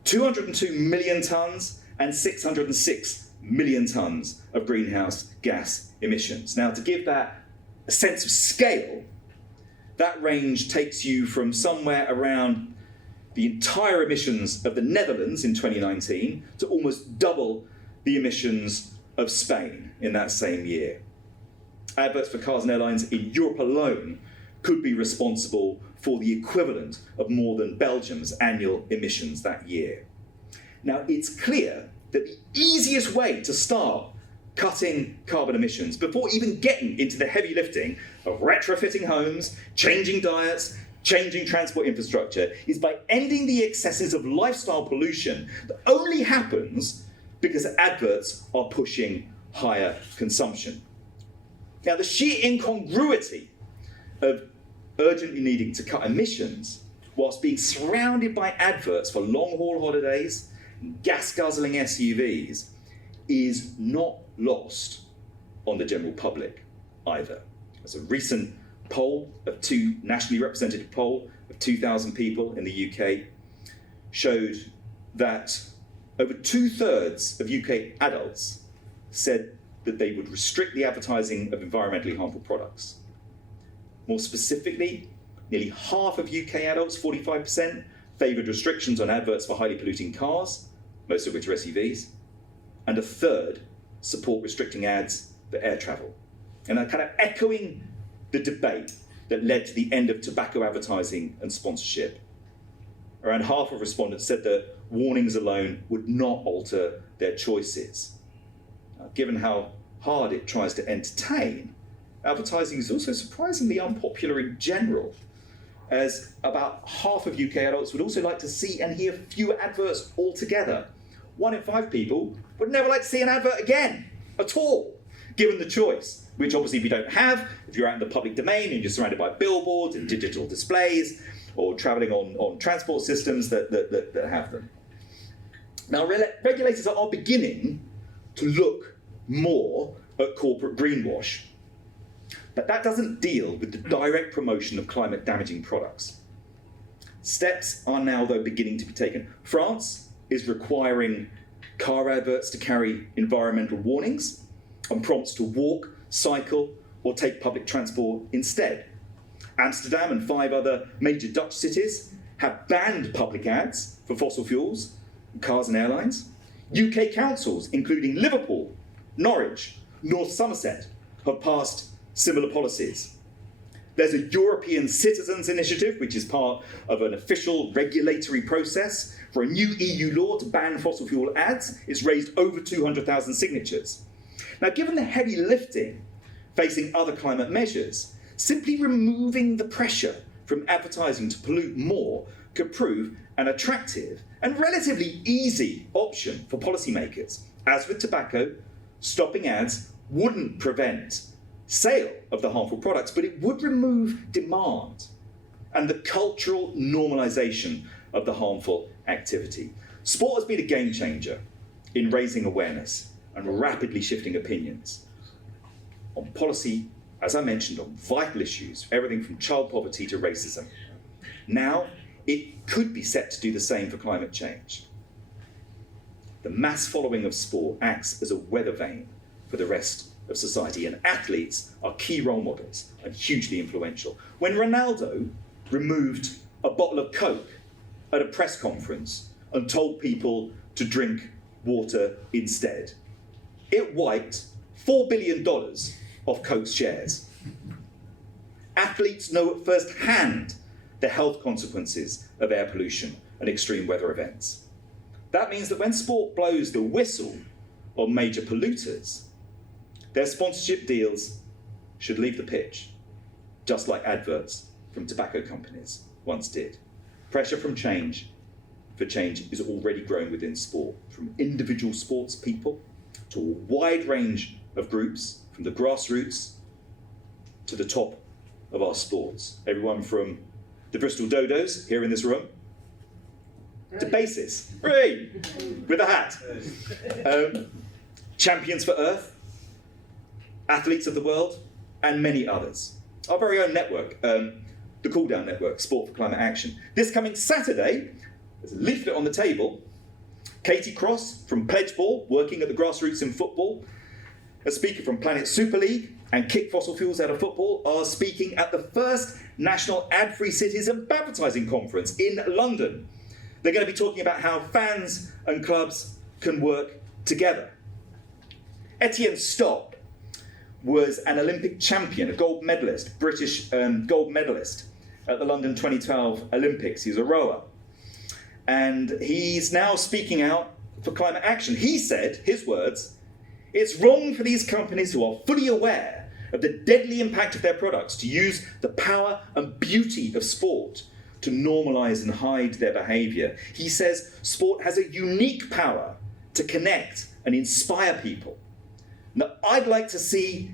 202 million tonnes and 606 million tonnes of greenhouse gas emissions. Now, to give that a sense of scale, that range takes you from somewhere around the entire emissions of the Netherlands in 2019 to almost double the emissions of Spain in that same year. Adverts for cars and airlines in Europe alone could be responsible for the equivalent of more than Belgium's annual emissions that year. Now, it's clear that the easiest way to start cutting carbon emissions before even getting into the heavy lifting of retrofitting homes, changing diets, changing transport infrastructure is by ending the excesses of lifestyle pollution that only happens because adverts are pushing higher consumption. Now, the sheer incongruity of urgently needing to cut emissions whilst being surrounded by adverts for long-haul holidays, gas-guzzling SUVs, is not lost on the general public either. There's a recent poll of nationally representative poll of 2,000 people in the UK showed that over 2/3 of UK adults said that they would restrict the advertising of environmentally harmful products. More specifically, nearly half of UK adults, 45%, favoured restrictions on adverts for highly polluting cars, most of which are SUVs, and a third support restricting ads for air travel. And I'm kind of echoing the debate that led to the end of tobacco advertising and sponsorship. Around half of respondents said that warnings alone would not alter their choices. Now, given how hard it tries to entertain, advertising is also surprisingly unpopular in general, as about half of UK adults would also like to see and hear fewer adverts altogether. 1 in 5 people would never like to see an advert again, at all, given the choice, which obviously we don't have if you're out in the public domain and you're surrounded by billboards and digital displays, or travelling on transport systems that have them. Now, regulators are beginning to look more at corporate greenwash, but that doesn't deal with the direct promotion of climate-damaging products. Steps are now, though, beginning to be taken. France is requiring car adverts to carry environmental warnings and prompts to walk, cycle, or take public transport instead. Amsterdam and 5 other major Dutch cities have banned public ads for fossil fuels, cars and airlines. UK councils, including Liverpool, Norwich, North Somerset, have passed similar policies. There's a European Citizens Initiative, which is part of an official regulatory process for a new EU law to ban fossil fuel ads. It's raised over 200,000 signatures. Now, given the heavy lifting facing other climate measures, simply removing the pressure from advertising to pollute more could prove an attractive and relatively easy option for policymakers. As with tobacco, stopping ads wouldn't prevent sale of the harmful products, but it would remove demand and the cultural normalisation of the harmful activity. Sport has been a game changer in raising awareness and rapidly shifting opinions on policy, as I mentioned, on vital issues, everything from child poverty to racism. Now, it could be set to do the same for climate change. The mass following of sport acts as a weather vane for the rest of society, and athletes are key role models and hugely influential. When Ronaldo removed a bottle of Coke at a press conference and told people to drink water instead, it wiped $4 billion off Coke's shares. Athletes know firsthand the health consequences of air pollution and extreme weather events. That means that when sport blows the whistle on major polluters, their sponsorship deals should leave the pitch, just like adverts from tobacco companies once did. Pressure for change is already growing within sport, from individual sports people to a wide range of groups, from the grassroots to the top of our sports. Everyone from the Bristol Dodos, here in this room, to bases, hooray, with a hat. Champions for Earth, Athletes of the World, and many others. Our very own network, the Cool Down Network, Sport for Climate Action. This coming Saturday, there's a leaflet on the table. Katie Cross from Pledgeball, working at the grassroots in football, a speaker from Planet Super League and Kick Fossil Fuels Out of Football are speaking at the first National Ad-Free Cities and Advertising Conference in London. They're going to be talking about how fans and clubs can work together. Etienne Stopp was an Olympic champion, a gold medalist, British gold medalist at the London 2012 Olympics. He's a rower. And he's now speaking out for climate action. He said, his words, "It's wrong for these companies who are fully aware of the deadly impact of their products to use the power and beauty of sport to normalise and hide their behaviour." He says sport has a unique power to connect and inspire people. Now, I'd like to see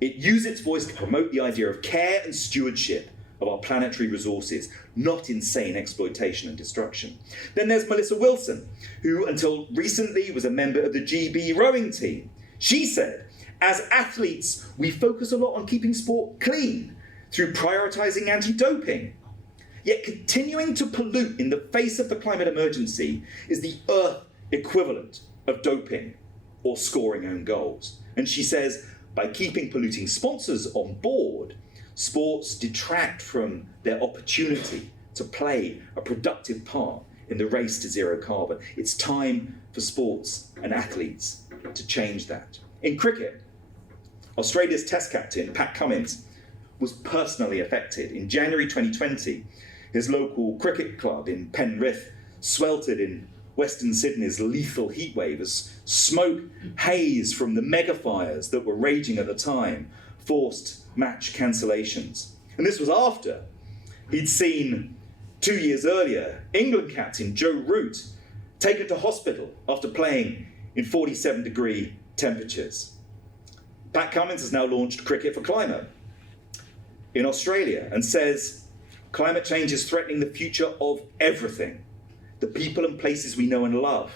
it use its voice to promote the idea of care and stewardship of our planetary resources, not insane exploitation and destruction. Then there's Melissa Wilson, who until recently was a member of the GB rowing team. She said, as athletes, we focus a lot on keeping sport clean through prioritising anti-doping. Yet continuing to pollute in the face of the climate emergency is the Earth equivalent of doping or scoring own goals. And she says, by keeping polluting sponsors on board, sports detract from their opportunity to play a productive part in the race to zero carbon. It's time for sports and athletes to change that. In cricket, Australia's Test captain, Pat Cummins, was personally affected. In January 2020, his local cricket club in Penrith sweltered in Western Sydney's lethal heatwave as smoke haze from the mega fires that were raging at the time forced match cancellations. And this was after he'd seen 2 years earlier England captain Joe Root taken to hospital after playing in 47-degree temperatures. Pat Cummins has now launched Cricket for Climate in Australia and says climate change is threatening the future of everything, the people and places we know and love,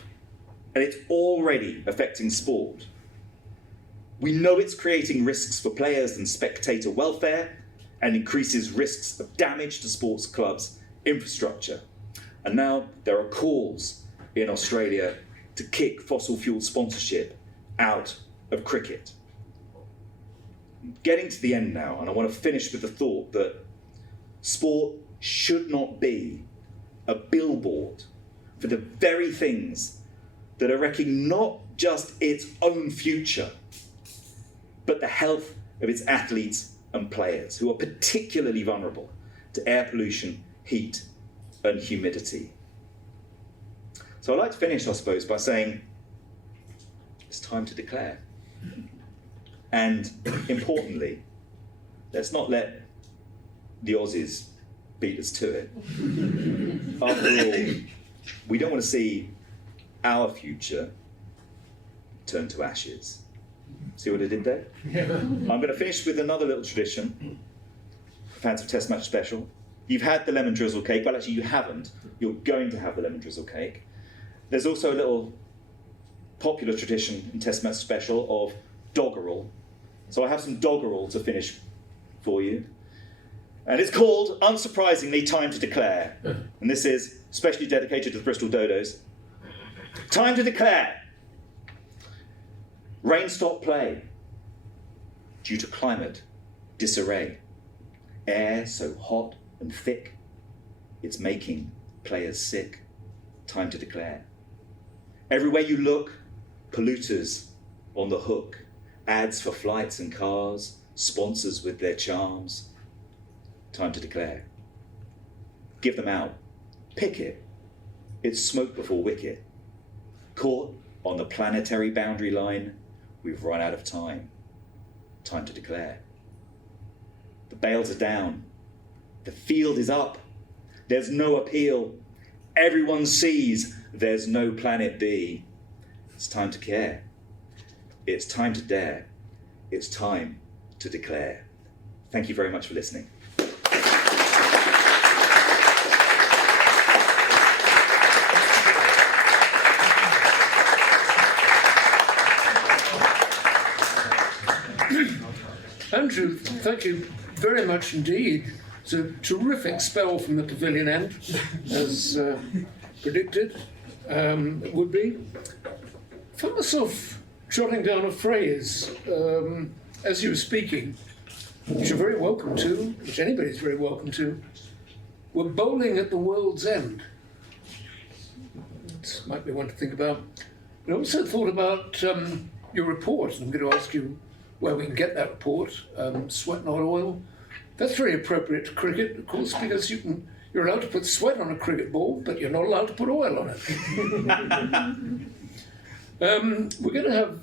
and it's already affecting sport. We know it's creating risks for players and spectator welfare and increases risks of damage to sports clubs' infrastructure. And now there are calls in Australia to kick fossil fuel sponsorship out of cricket. Getting to the end now, and I want to finish with the thought that sport should not be a billboard for the very things that are wrecking not just its own future, but the health of its athletes and players, who are particularly vulnerable to air pollution, heat, and humidity. So I'd like to finish, I suppose, by saying it's time to declare. And importantly, let's not let the Aussies beat us to it. After all, we don't want to see our future turn to ashes. See what I did there? I'm going to finish with another little tradition. Fans of Test Match Special. You've had the lemon drizzle cake. Well, actually, you haven't. You're going to have the lemon drizzle cake. There's also a little popular tradition in Test Match Special of doggerel. So I have some doggerel to finish for you. And it's called, unsurprisingly, Time to Declare. And this is specially dedicated to the Bristol Dodos. Time to declare. Rain stop play due to climate disarray. Air so hot and thick, it's making players sick. Time to declare. Everywhere you look, polluters on the hook. Ads for flights and cars, sponsors with their charms. Time to declare. Give them out. Pick it. It's smoke before wicket. Caught on the planetary boundary line, we've run out of time. Time to declare. The bails are down. The field is up. There's no appeal. Everyone sees there's no planet B. It's time to care. It's time to dare. It's time to declare. Thank you very much for listening. Andrew, thank you very much indeed. It's a terrific spell from the pavilion end, as predicted it would be. I found myself jotting down a phrase as you were speaking, which you're very welcome to, which anybody's very welcome to. We're bowling at the world's end. This might be one to think about. I also thought about your report. I'm going to ask you where we can get that report, Sweat Not Oil. That's very appropriate to cricket, of course, because you're allowed to put sweat on a cricket ball, but you're not allowed to put oil on it. We're going to have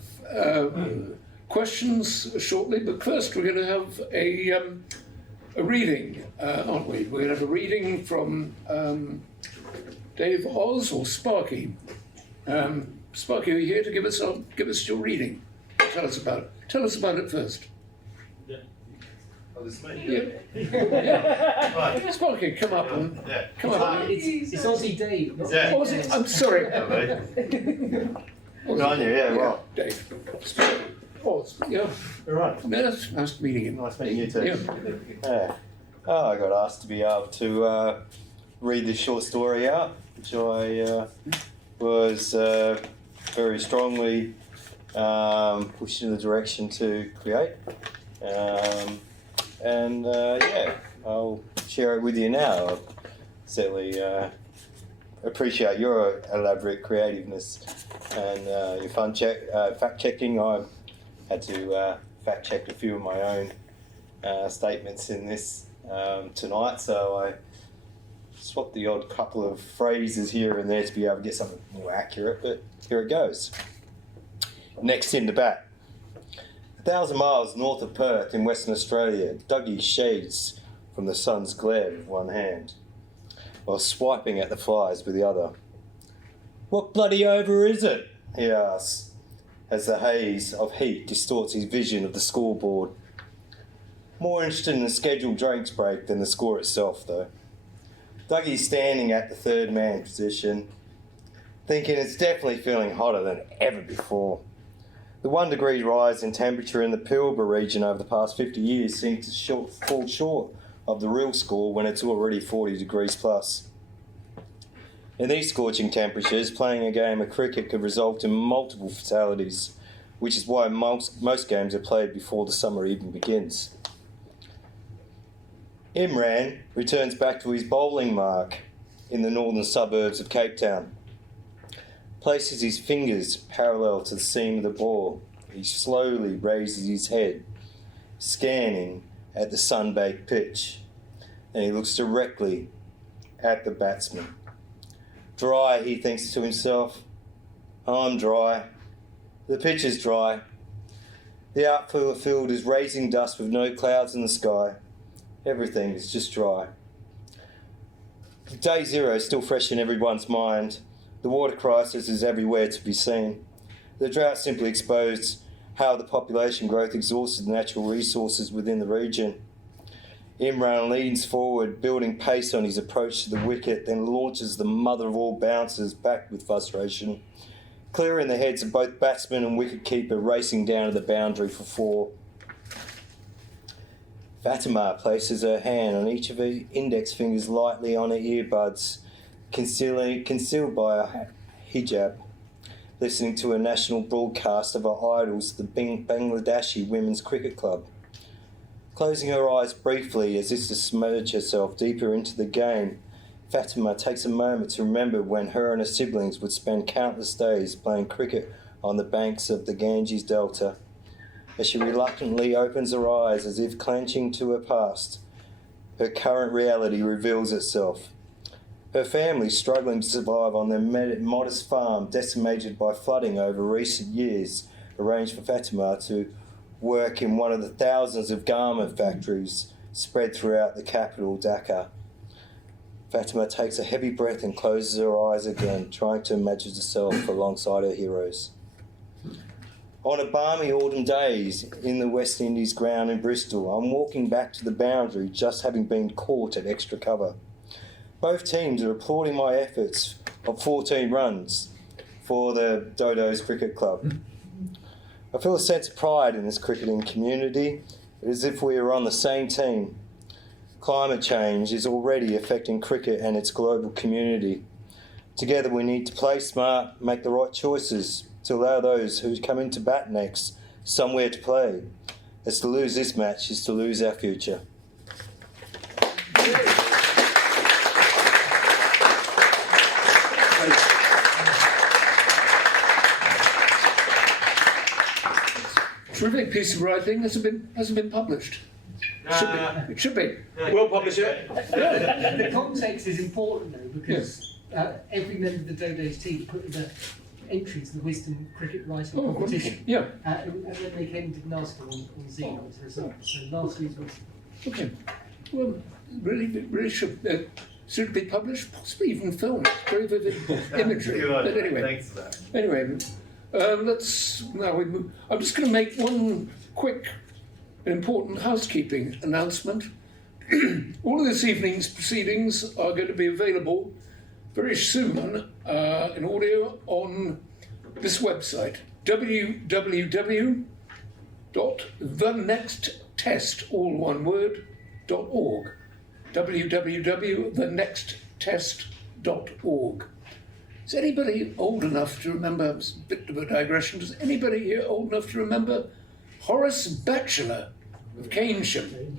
questions shortly, but first we're going to have a reading, aren't we? We're going to have a reading from Dave Oz or Sparky. Sparky, are you here to give us your reading? Tell us about it first. Yeah. Oh, this me? Yeah. Right. Sparky, come up and Yeah. come up. It's Aussie Dave, not Yeah. Oh, was it? I'm sorry. Hello. Oh, Good on you, yeah, well. Dave. Oh, yeah. All right. Nice meeting you. Nice meeting you too. Yeah. Yeah. Oh, I got asked to be able to read this short story out, which I was very strongly pushed in the direction to create. Yeah, I'll share it with you now. I certainly appreciate your elaborate creativeness and your fact checking. I had to fact check a few of my own statements in this tonight, so I swapped the odd couple of phrases here and there to be able to get something more accurate, but here it goes. Next in the bat. 1,000 miles north of Perth in Western Australia, Dougie shades from the sun's glare with one hand, while swiping at the flies with the other. "What bloody over is it?" he asks, as the haze of heat distorts his vision of the scoreboard. More interested in the scheduled drinks break than the score itself, though. Dougie's standing at the third man position, thinking it's definitely feeling hotter than ever before. The 1 degree rise in temperature in the Pilbara region over the past 50 years seems to fall short of the real score when it's already 40 degrees plus. In these scorching temperatures, playing a game of cricket could result in multiple fatalities, which is why most games are played before the summer even begins. Imran returns back to his bowling mark in the northern suburbs of Cape Town. Places his fingers parallel to the seam of the ball. He slowly raises his head, scanning at the sun-baked pitch, and he looks directly at the batsman. Dry, he thinks to himself. I'm dry. The pitch is dry. The outfield is raising dust with no clouds in the sky. Everything is just dry. Day zero is still fresh in everyone's mind. The water crisis is everywhere to be seen. The drought simply exposed how the population growth exhausted the natural resources within the region. Imran leans forward, building pace on his approach to the wicket, then launches the mother of all bouncers back with frustration, clearing the heads of both batsman and wicketkeeper, racing down to the boundary for 4. Fatima places her hand on each of her index fingers lightly on her earbuds, concealed by a hijab, listening to a national broadcast of her idols, the Bangladeshi Women's Cricket Club. Closing her eyes briefly as if to submerge herself deeper into the game, Fatima takes a moment to remember when her and her siblings would spend countless days playing cricket on the banks of the Ganges Delta. As she reluctantly opens her eyes as if clenching to her past, her current reality reveals itself. Her family struggling to survive on their modest farm, decimated by flooding over recent years, arranged for Fatima to work in one of the thousands of garment factories spread throughout the capital, Dhaka. Fatima takes a heavy breath and closes her eyes again, trying to imagine herself alongside her heroes. On a balmy autumn day in the West Indies ground in Bristol, I'm walking back to the boundary, just having been caught at extra cover. Both teams are applauding my efforts of 14 runs for the Dodos Cricket Club. I feel a sense of pride in this cricketing community, as if we are on the same team. Climate change is already affecting cricket and its global community. Together we need to play smart, make the right choices to allow those who come into bat next somewhere to play. As to lose this match is to lose our future. Terrific piece of writing hasn't been published. It should be. We'll publish it. The context is important though, because every member of the Dodos team put in the entries in the Wisdom Cricket Writing Competition. Yeah. And then they came and did an article on Zine as a result. So last year's was. Okay. Well, really should be published, possibly even filmed. Very vivid imagery. But anyway. Thanks for that. Anyway, let's now we move. I'm just going to make one quick an important housekeeping announcement. All of this evening's proceedings are going to be available very soon in audio on this website, www.thenexttest, all one word, .org. www.thenexttest.org. Is anybody old enough to remember, it's a bit of a digression, is anybody here old enough to remember Horace Batchelor of Keynsham?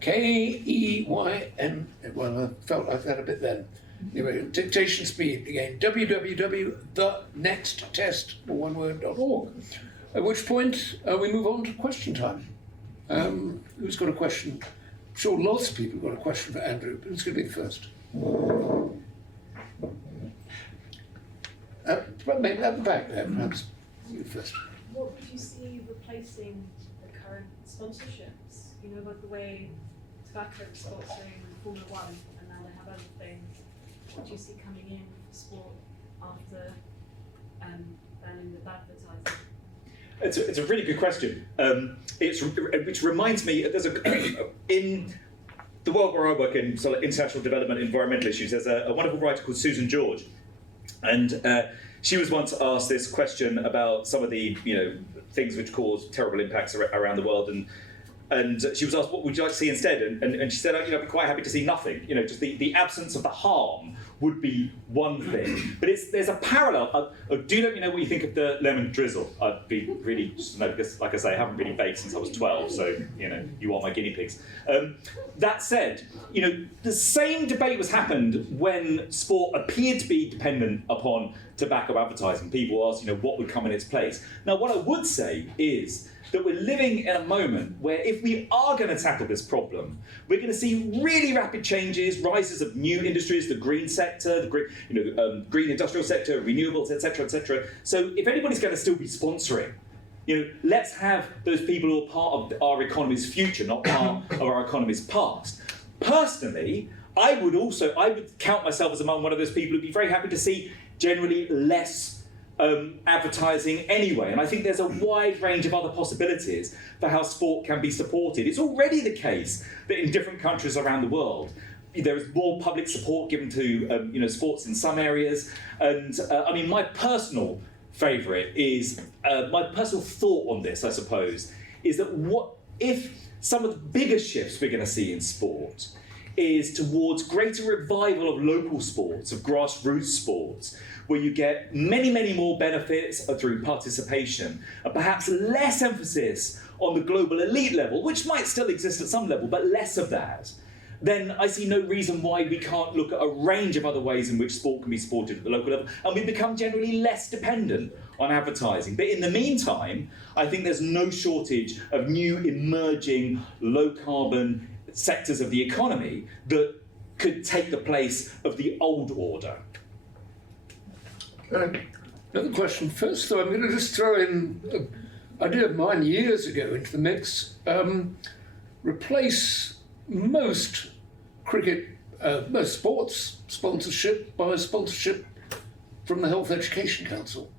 Keyn, well, I felt like that a bit then. Anyway, dictation speed again, www.thenexttest, all one word, .org. At which point we move on to question time. Who's got a question? I'm sure lots of people have got a question for Andrew, but who's going to be the first? Maybe at the back there, perhaps. You first. What would you see replacing the current sponsorships? You know, like the way tobacco is sponsoring Formula One, and now they have other things. What do you see coming in for sport after banning the advertising? It's a really good question. Which reminds me, there's in the world where I work in, sort of international development, environmental issues. There's a wonderful writer called Susan George, and she was once asked this question about some of the things which cause terrible impacts around the world, and she was asked, what would you like to see instead? And she said, I'd be quite happy to see nothing. Just the absence of the harm would be one thing. But there's a parallel. Do let me know what you think of the lemon drizzle. I'd be really just to know, because, like I say, I haven't really baked since I was 12, so, you are my guinea pigs. That said, the same debate was happened when sport appeared to be dependent upon tobacco advertising. People asked, what would come in its place? Now, what I would say is that we're living in a moment where if we are going to tackle this problem, we're going to see really rapid changes, rises of new industries, the green sector, the green industrial sector, renewables, etc., etc. So if anybody's going to still be sponsoring, let's have those people who are part of our economy's future, not part of our economy's past. Personally, I would count myself as among one of those people who'd be very happy to see generally less advertising anyway, and I think there's a wide range of other possibilities for how sport can be supported. It's already the case that in different countries around the world there is more public support given to sports in some areas, and my personal favourite is my personal thought on this, I suppose, is that what if some of the bigger shifts we're going to see in sport is towards greater revival of local sports, of grassroots sports, where you get many, many more benefits through participation, and perhaps less emphasis on the global elite level, which might still exist at some level, but less of that, then I see no reason why we can't look at a range of other ways in which sport can be supported at the local level, and we become generally less dependent on advertising. But in the meantime, I think there's no shortage of new emerging low-carbon sectors of the economy that could take the place of the old order. Another question first, though. I'm going to just throw in an idea of mine years ago into the mix. Replace most cricket, most sports sponsorship by sponsorship from the Health Education Council,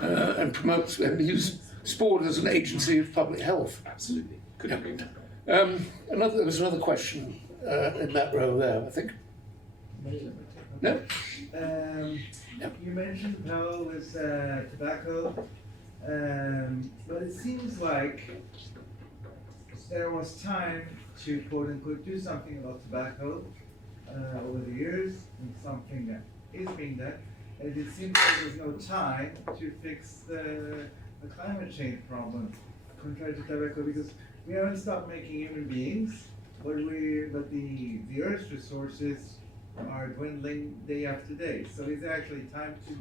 and promote and use sport as an agency of public health. Absolutely. Couldn't agree more. There was another question in that row there, I think. No? You mentioned Powell with tobacco, but it seems like there was time to quote unquote do something about tobacco over the years, and something that is being done. And it seems like there's no time to fix the climate change problem contrary to tobacco, because we haven't stopped making human beings, but the Earth's resources are dwindling day after day. So is it actually time to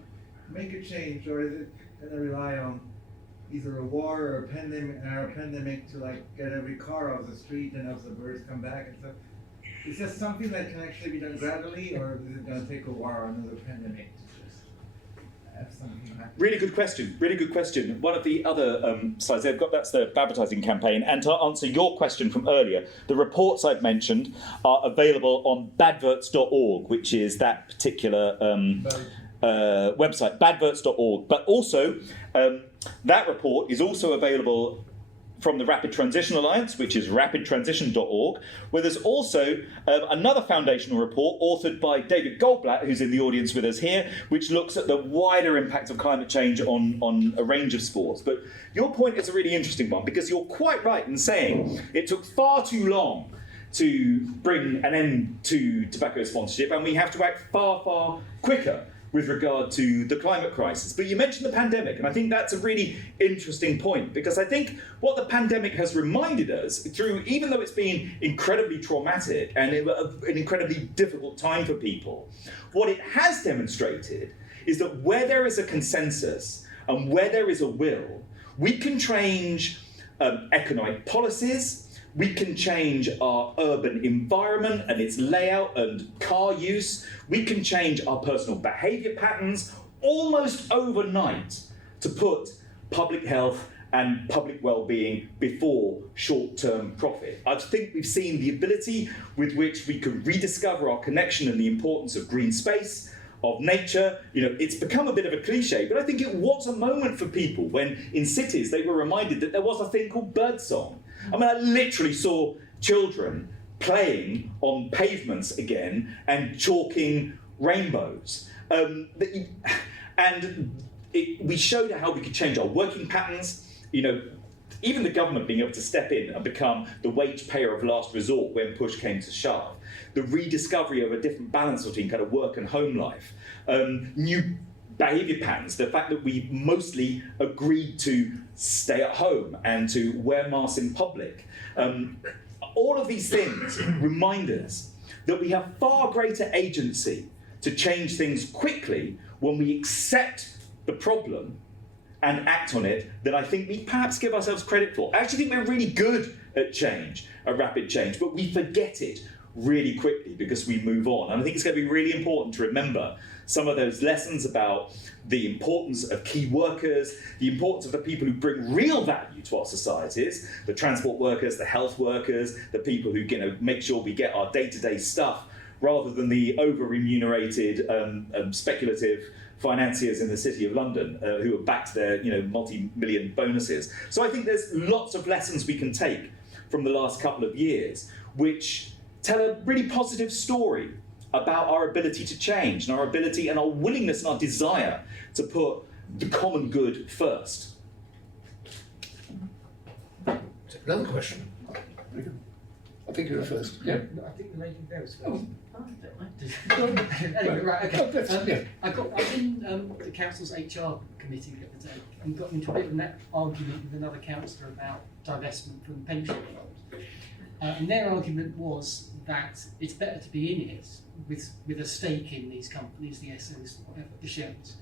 make a change, or is it going to rely on either a war or a pandemic to get every car off the street and have the birds come back and stuff? Is that something that can actually be done gradually, or is it going to take a war or another pandemic to just have something happen? Really good question. Really good question. One of the other slides they've got, that's the advertising campaign. And to answer your question from earlier, the reports I've mentioned are available on badverts.org, which is that particular website, badverts.org. But also, that report is also available from the Rapid Transition Alliance, which is rapidtransition.org, where there's also another foundational report authored by David Goldblatt, who's in the audience with us here, which looks at the wider impact of climate change on a range of sports. But your point is a really interesting one, because you're quite right in saying it took far too long to bring an end to tobacco sponsorship, and we have to act far, far quicker with regard to the climate crisis. But you mentioned the pandemic, and I think that's a really interesting point, because I think what the pandemic has reminded us through, even though it's been incredibly traumatic and an incredibly difficult time for people, what it has demonstrated is that where there is a consensus and where there is a will, we can change economic policies, we can change our urban environment and its layout and car use. We can change our personal behaviour patterns almost overnight to put public health and public well-being before short-term profit. I think we've seen the ability with which we can rediscover our connection and the importance of green space, of nature. You know, it's become a bit of a cliche, but I think it was a moment for people when in cities they were reminded that there was a thing called birdsong. I mean, I literally saw children playing on pavements again and chalking rainbows. We showed how we could change our working patterns. You know, even the government being able to step in and become the wage payer of last resort when push came to shove. The rediscovery of a different balance between kind of work and home life. New behaviour patterns, the fact that we mostly agreed to stay at home and to wear masks in public. All of these things remind us that we have far greater agency to change things quickly when we accept the problem and act on it than I think we perhaps give ourselves credit for. I actually think we're really good at change, at rapid change, but we forget it really quickly because we move on. And I think it's going to be really important to remember some of those lessons about the importance of key workers, the importance of the people who bring real value to our societies, the transport workers, the health workers, the people who make sure we get our day-to-day stuff, rather than the over-remunerated, speculative financiers in the City of London who have backed their multi-million bonuses. So I think there's lots of lessons we can take from the last couple of years, which tell a really positive story about our ability to change and our ability and our willingness and our desire to put the common good first. Another question. I think you're first. Yeah. I think the lady there was first. Oh. Anyway, right, okay. Yeah. I was in the council's HR committee the other day and got into a bit of an argument with another councillor about divestment from pension funds. And their argument was that it's better to be in it with a stake in these companies, the SOs, whatever, the shares,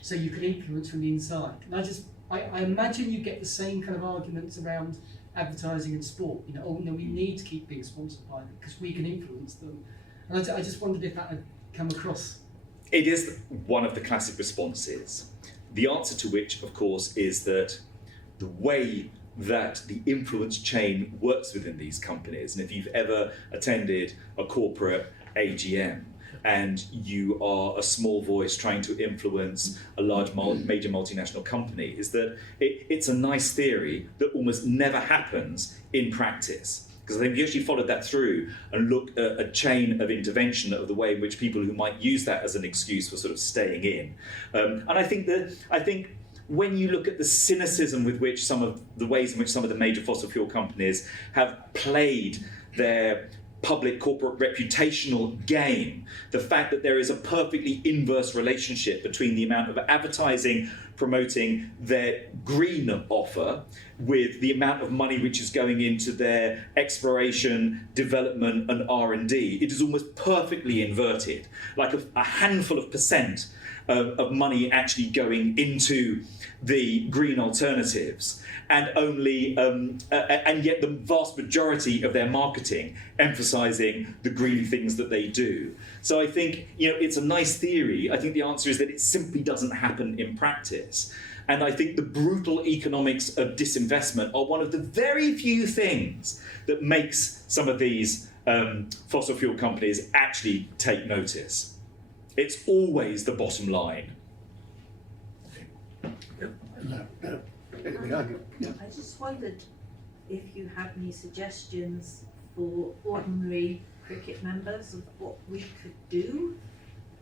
so you can influence from the inside. And I imagine you get the same kind of arguments around advertising and sport. We need to keep being sponsored by them because we can influence them. And I just wondered if that had come across. It is one of the classic responses. The answer to which, of course, is that the way that the influence chain works within these companies, and if you've ever attended a corporate AGM and you are a small voice trying to influence a large major multinational company, is that it's a nice theory that almost never happens in practice. Because I think if you actually followed that through and look at a chain of intervention of the way in which people who might use that as an excuse for sort of staying in. And I think when you look at the cynicism with which some of the ways in which some of the major fossil fuel companies have played their public corporate reputational game, the fact that there is a perfectly inverse relationship between the amount of advertising promoting their green offer with the amount of money which is going into their exploration, development and R&D, it is almost perfectly inverted, like a handful of percent of money actually going into the green alternatives, and only and yet the vast majority of their marketing emphasising the green things that they do. So I think it's a nice theory. I think the answer is that it simply doesn't happen in practice. And I think the brutal economics of disinvestment are one of the very few things that makes some of these fossil fuel companies actually take notice. It's always the bottom line. No. I just wondered, if you have any suggestions for ordinary cricket members of what we could do.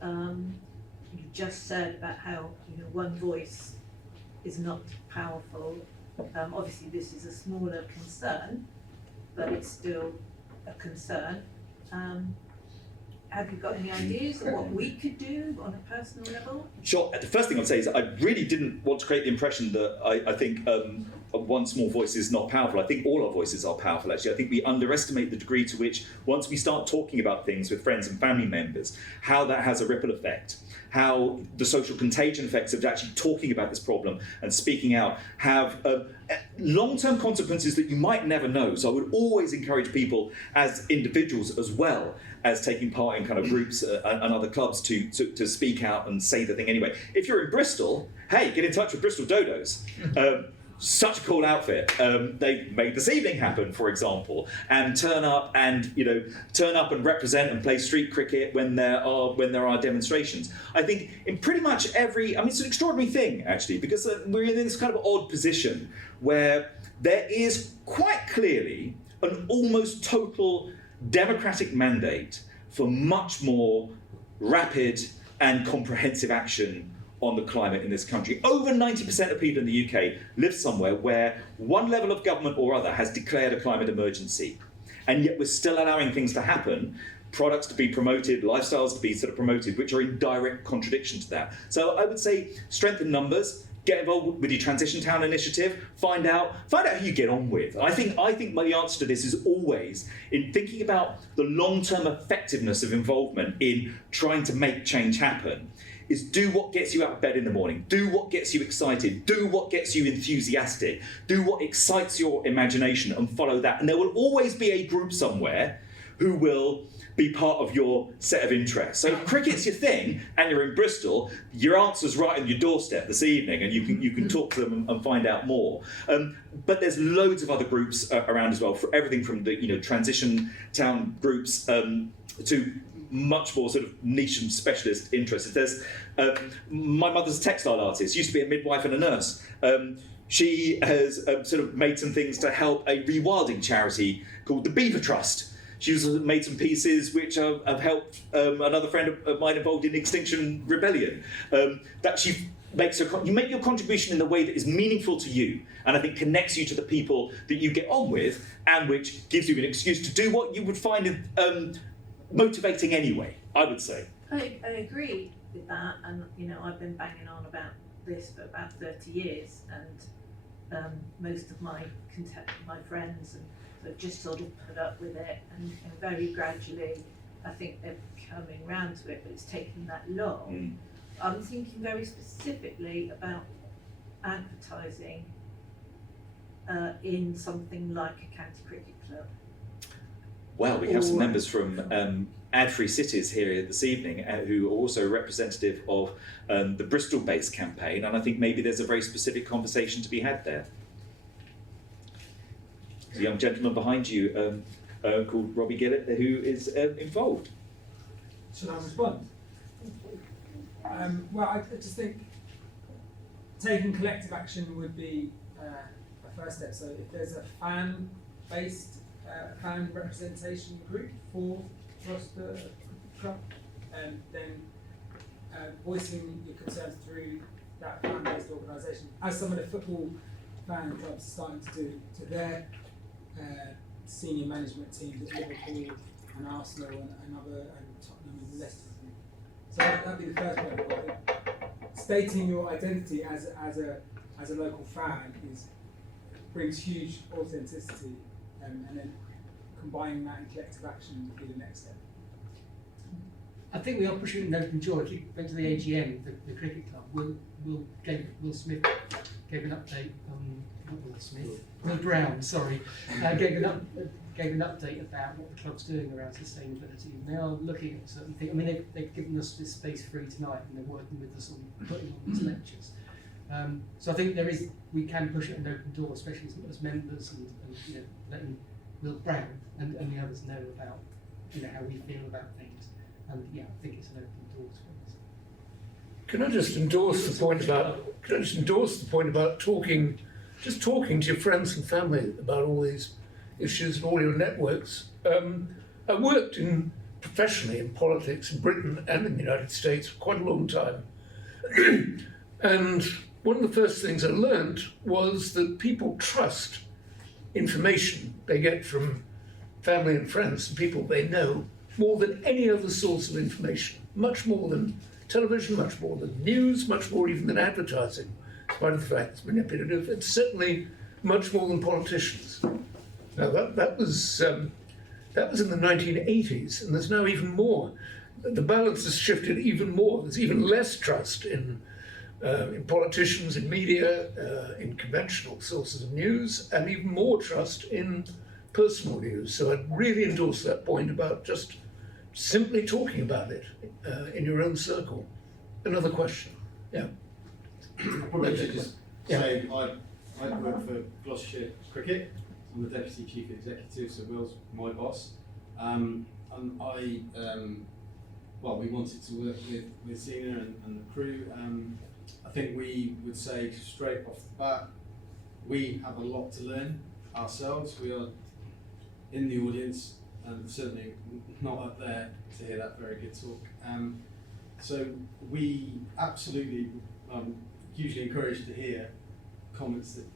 You just said about how, you know, one voice is not powerful. Obviously this is a smaller concern, but it's still a concern. Have you got any ideas of what we could do on a personal level? Sure. The first thing I'd say is I really didn't want to create the impression that I think one small voice is not powerful. I think all our voices are powerful, actually. I think we underestimate the degree to which, once we start talking about things with friends and family members, how that has a ripple effect, how the social contagion effects of actually talking about this problem and speaking out have long-term consequences that you might never know. So I would always encourage people as individuals as well as taking part in kind of groups and other clubs to speak out and say the thing anyway. If you're in Bristol, hey, get in touch with Bristol Dodos. Such a cool outfit. They've made this evening happen, for example, and turn up and represent and play street cricket when there are demonstrations. I think in pretty much every, I mean, it's an extraordinary thing actually, because we're in this kind of odd position where there is quite clearly an almost total democratic mandate for much more rapid and comprehensive action on the climate in this country. Over 90% of people in the UK live somewhere where one level of government or other has declared a climate emergency. And yet we're still allowing things to happen, products to be promoted, lifestyles to be sort of promoted, which are in direct contradiction to that. So I would say strengthen numbers, get involved with your Transition Town initiative, find out who you get on with. I think the answer to this is always in thinking about the long-term effectiveness of involvement in trying to make change happen, is do what gets you out of bed in the morning, do what gets you excited, do what gets you enthusiastic, do what excites your imagination and follow that. And there will always be a group somewhere who will be part of your set of interests. So if cricket's your thing and you're in Bristol, your answer's right on your doorstep this evening and you can talk to them and find out more. But there's loads of other groups around as well, for everything from the Transition Town groups to much more sort of niche and specialist interests. There's my mother's a textile artist, used to be a midwife and a nurse. She has sort of made some things to help a rewilding charity called the Beaver Trust. She's made some pieces which have helped another friend of mine involved in Extinction Rebellion. That she makes you make your contribution in the way that is meaningful to you, and I think connects you to the people that you get on with, and which gives you an excuse to do what you would find motivating anyway, I would say. I agree with that, and I've been banging on about this for about 30 years, and most of my friends have just sort of put up with it, and very gradually I think they're coming round to it, but it's taken that long. I'm thinking very specifically about advertising in something like a county cricket club. Well, we have some members from Ad-Free Cities here this evening who are also representative of the Bristol-based campaign, and I think maybe there's a very specific conversation to be had there. There's a young gentleman behind you called Robbie Gillett who is involved. Should I respond? Well, I just think taking collective action would be a first step. So if there's a fan-based fan representation group across the club, then voicing your concerns through that fan-based organisation, as some of the football fan clubs are starting to do to their senior management teams at Liverpool and Arsenal and Tottenham and Leicester. So that'd be the first point. Stating your identity as a local fan brings huge authenticity, and then combining that in collective action would be the next step. I think we are pushing an open door. If you went to the AGM, the cricket club, Will Smith gave an update. Not Will Smith, Will Brown. Sorry, gave an update about what the club's doing around sustainability. And they are looking at certain things. I mean, they've given us this space free tonight, and they're working with us on putting on these lectures. So I think we can push it an open door, especially as members, and letting Will Brown and the others know about how we feel about things. And I think it's an open door to us. Can I just endorse the point about talking just talking to your friends and family about all these issues and all your networks. I worked professionally in politics in Britain and in the United States for quite a long time. And one of the first things I learned was that people trust information they get from family and friends and people they know more than any other source of information, much more than television, much more than news, much more even than advertising, despite the fact it's manipulative, and certainly much more than politicians. Now that was in the 1980s, and there's now even more. The balance has shifted even more. There's even less trust in politicians, in media, in conventional sources of news, and even more trust in personal news. So I'd really endorse that point about just simply talking about it in your own circle. Another question? Yeah. I probably should just say I work for Gloucestershire Cricket. I'm the Deputy Chief Executive, so Will's my boss. And we wanted to work with Zena and the crew. I think we would say straight off the bat, we have a lot to learn ourselves. We are in the audience and certainly not up there to hear that very good talk. So we absolutely hugely encouraged to hear comments that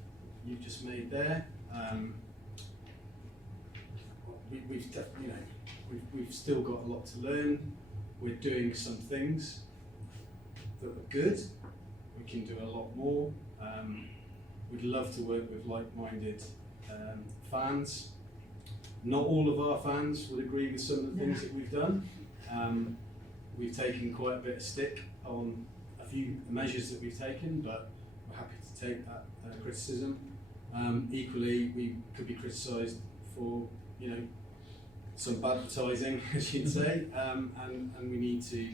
you've just made there. We've still got a lot to learn. We're doing some things that are good. We can do a lot more. We'd love to work with like-minded fans. Not all of our fans would agree with some of the things that we've done. We've taken quite a bit of stick on a few measures that we've taken, but we're happy to take that criticism. Equally, we could be criticised for, some bad advertising, as you'd say, and we need to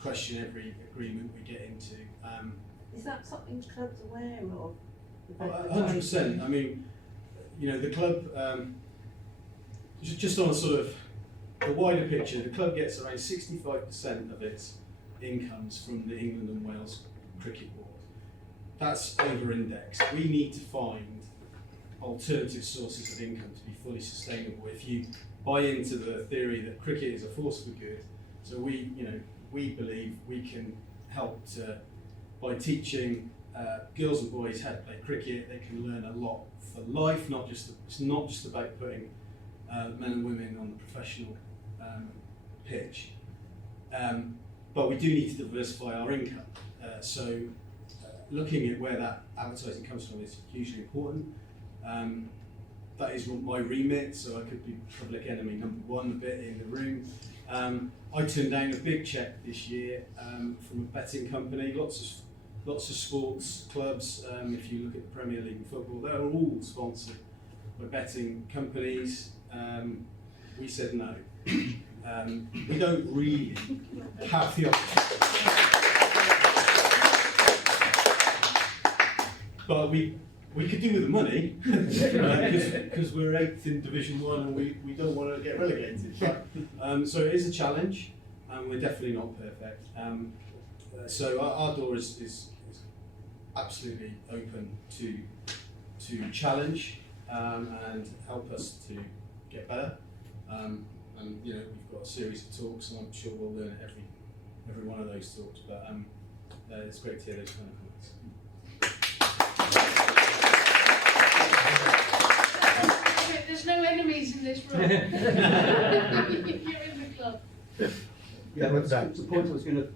question every agreement we get into. Is that something clubs aware of? 100%. I mean, the club, just on a sort of the wider picture, the club gets around 65% of its incomes from the England and Wales Cricket Board. That's over-indexed. We need to find alternative sources of income to be fully sustainable. If you buy into the theory that cricket is a force for good, so we believe we can help by teaching girls and boys how to play cricket. They can learn a lot for life. It's not just about putting men and women on the professional pitch, but we do need to diversify our income. So looking at where that advertising comes from is hugely important. That is my remit, so I could be public enemy number one a bit in the room. I turned down a big check this year from a betting company. Lots of sports clubs. If you look at the Premier League and football, they're all sponsored by betting companies. We said no. We don't really have the option. But we could do with the money because we're 8th in Division 1 and we don't want to get relegated. But, so it is a challenge, and we're definitely not perfect. So our door is absolutely open to challenge and help us to get better. And we've got a series of talks, and I'm sure we'll learn at every one of those talks. But it's great to hear those kind of comments. There's no enemies in this room. You're in the club. Yeah, the point I was going to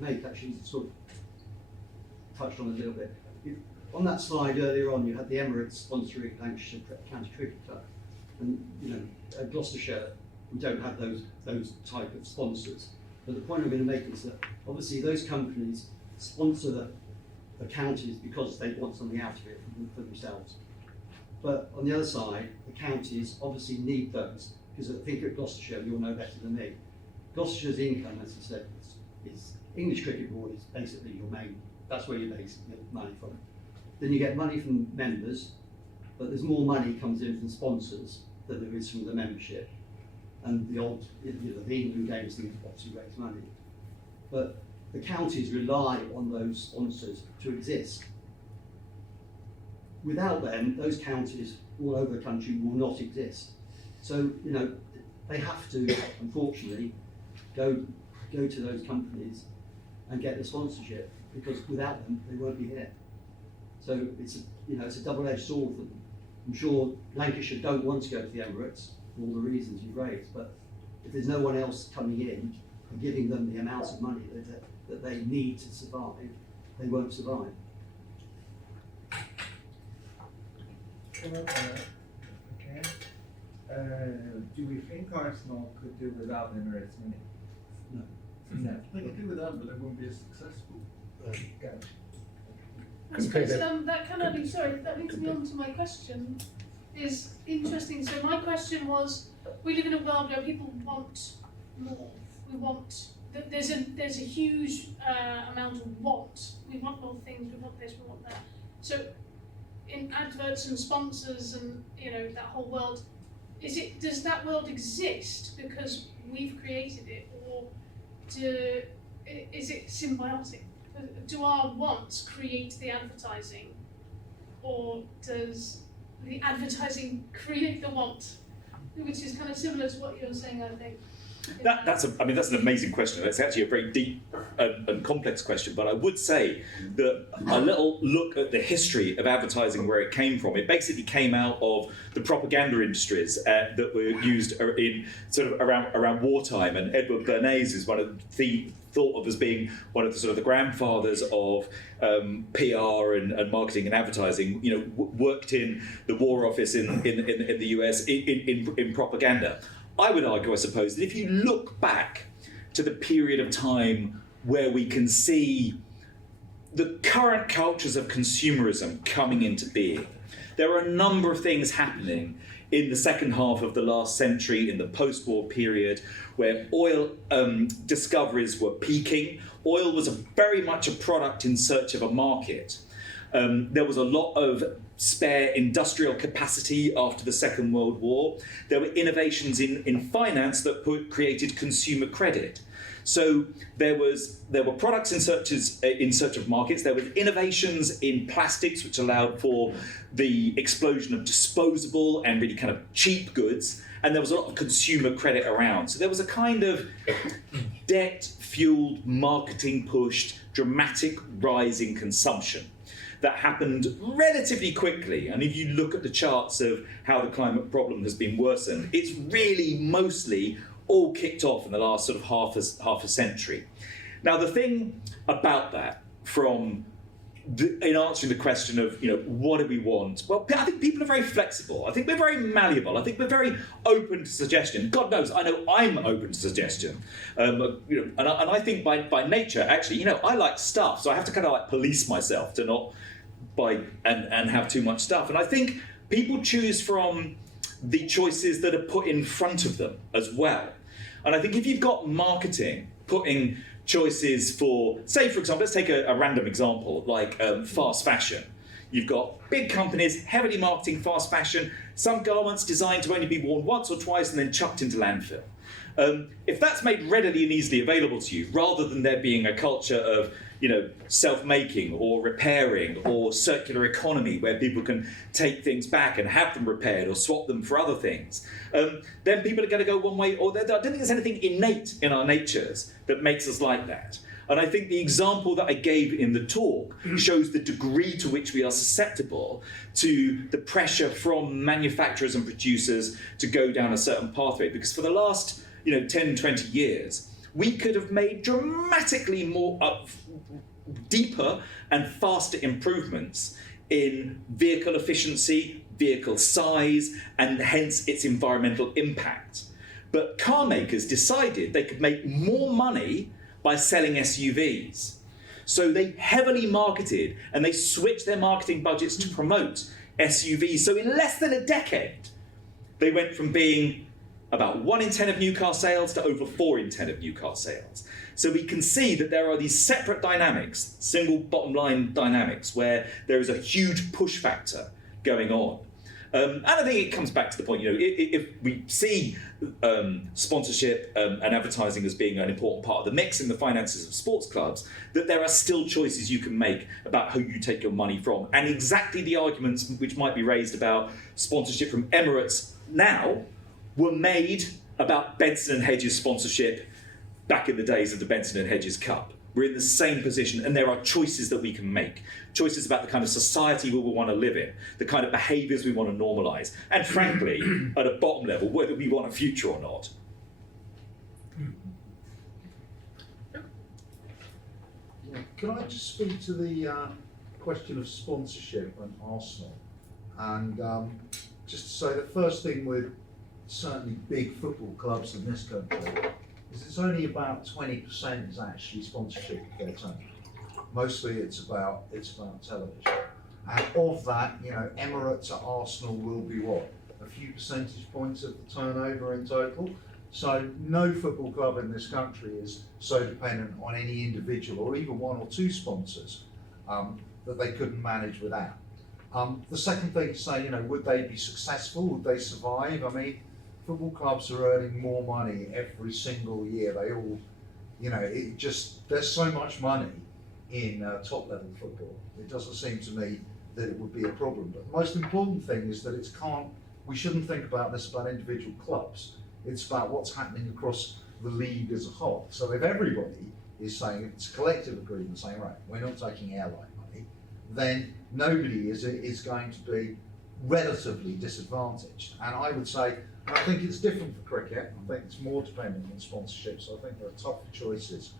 make actually sort of touched on a little bit. On that slide earlier on, you had the Emirates sponsoring Lancashire County Cricket Club, and at Gloucestershire we don't have those type of sponsors. But the point I'm going to make is that obviously those companies sponsor the counties because they want something out of it for themselves. But on the other side, the counties obviously need those, because I think at Gloucestershire, you'll know better than me, Gloucestershire's income, as you said, is English Cricket Board is basically your main, that's where you base money from. Then you get money from members, but there's more money comes in from sponsors than there is from the membership. And the old, the England games things obviously raise money. But the counties rely on those sponsors to exist. without them, those counties all over the country will not exist. So, you know, they have to, unfortunately, go to those companies and get the sponsorship, because without them, they won't be here. So it's a double-edged sword for them. I'm sure Lancashire don't want to go to the Emirates for all the reasons you've raised, but if there's no one else coming in and giving them the amounts of money that they need to survive, they won't survive. Okay. Do we think Arsenal could do without Emirates money? No. No. They could do without, but they won't be as successful. Go. I suppose that kind of that leads me on to my question. Is interesting. So my question was: we live in a world where people want more. We want. There's a huge amount of want. We want more things. We want this. We want that. So, in adverts and sponsors and that whole world, does that world exist because we've created it, or is it symbiotic? Do our wants create the advertising, or does the advertising create the want? Which is kind of similar to what you're saying, I think. That's an amazing question. It's actually a very deep and complex question, but I would say that a little look at the history of advertising, where it came from. It basically came out of the propaganda industries that were used in sort of around wartime, and Edward Bernays is thought of as being one of the sort of the grandfathers of PR and marketing and advertising. Worked in the War Office in the US in propaganda. I would argue, I suppose, that if you look back to the period of time where we can see the current cultures of consumerism coming into being, there are a number of things happening in the second half of the last century, in the post-war period, where oil discoveries were peaking. Oil was very much a product in search of a market. There was a lot of spare industrial capacity after the Second World War. There were innovations in finance that created consumer credit. So there were products in search of markets. There were innovations in plastics, which allowed for the explosion of disposable and really kind of cheap goods. And there was a lot of consumer credit around. So there was a kind of debt-fueled, marketing-pushed, dramatic rise in consumption that happened relatively quickly. And if you look at the charts of how the climate problem has been worsened, it's really mostly all kicked off in the last sort of half a century. Now, the thing about that, in answering the question of what do we want, well, I think people are very flexible. I think we're very malleable. I think we're very open to suggestion. God knows, I know I'm open to suggestion. And I think by nature, actually, I like stuff, so I have to kind of like police myself to not buy and have too much stuff. And I think people choose from the choices that are put in front of them as well. And I think if you've got marketing putting choices for, say, for example, let's take a random example, like fast fashion. You've got big companies heavily marketing fast fashion, some garments designed to only be worn once or twice and then chucked into landfill. If that's made readily and easily available to you, rather than there being a culture of self-making or repairing or circular economy where people can take things back and have them repaired or swap them for other things, then people are going to go one way or the other. I don't think there's anything innate in our natures that makes us like that. And I think the example that I gave in the talk shows the degree to which we are susceptible to the pressure from manufacturers and producers to go down a certain pathway. Because for the last 10, 20 years, we could have made dramatically more deeper and faster improvements in vehicle efficiency, vehicle size, and hence its environmental impact. But car makers decided they could make more money by selling SUVs. So they heavily marketed and they switched their marketing budgets to promote SUVs. So in less than a decade, they went from being about 1 in 10 of new car sales to over 4 in 10 of new car sales. So we can see that there are these separate dynamics, single bottom line dynamics, where there is a huge push factor going on. And I think it comes back to the point, if we see sponsorship and advertising as being an important part of the mix in the finances of sports clubs, that there are still choices you can make about who you take your money from. And exactly the arguments which might be raised about sponsorship from Emirates now were made about Benson and Hedges sponsorship back in the days of the Benson and Hedges Cup. We're in the same position, and there are choices that we can make. Choices about the kind of society we will want to live in, the kind of behaviours we want to normalise, and frankly, at a bottom level, whether we want a future or not. Can I just speak to the question of sponsorship and Arsenal? And just to say, the first thing with certainly big football clubs in this country is it's only about 20% is actually sponsorship of their turnover. Mostly it's about television. And of that, Emirates at Arsenal will be what? A few percentage points of the turnover in total. So no football club in this country is so dependent on any individual or even one or two sponsors that they couldn't manage without. The second thing to say, would they be successful? Would they survive? I mean, football clubs are earning more money every single year. They all, there's so much money in top level football. It doesn't seem to me that it would be a problem. But the most important thing is that we shouldn't think about this about individual clubs. It's about what's happening across the league as a whole. So if everybody is saying, if it's a collective agreement saying, right, we're not taking airline money, then nobody is going to be relatively disadvantaged. And I would say, and I think it's different for cricket. I think it's more dependent on sponsorship. So I think there are tougher choices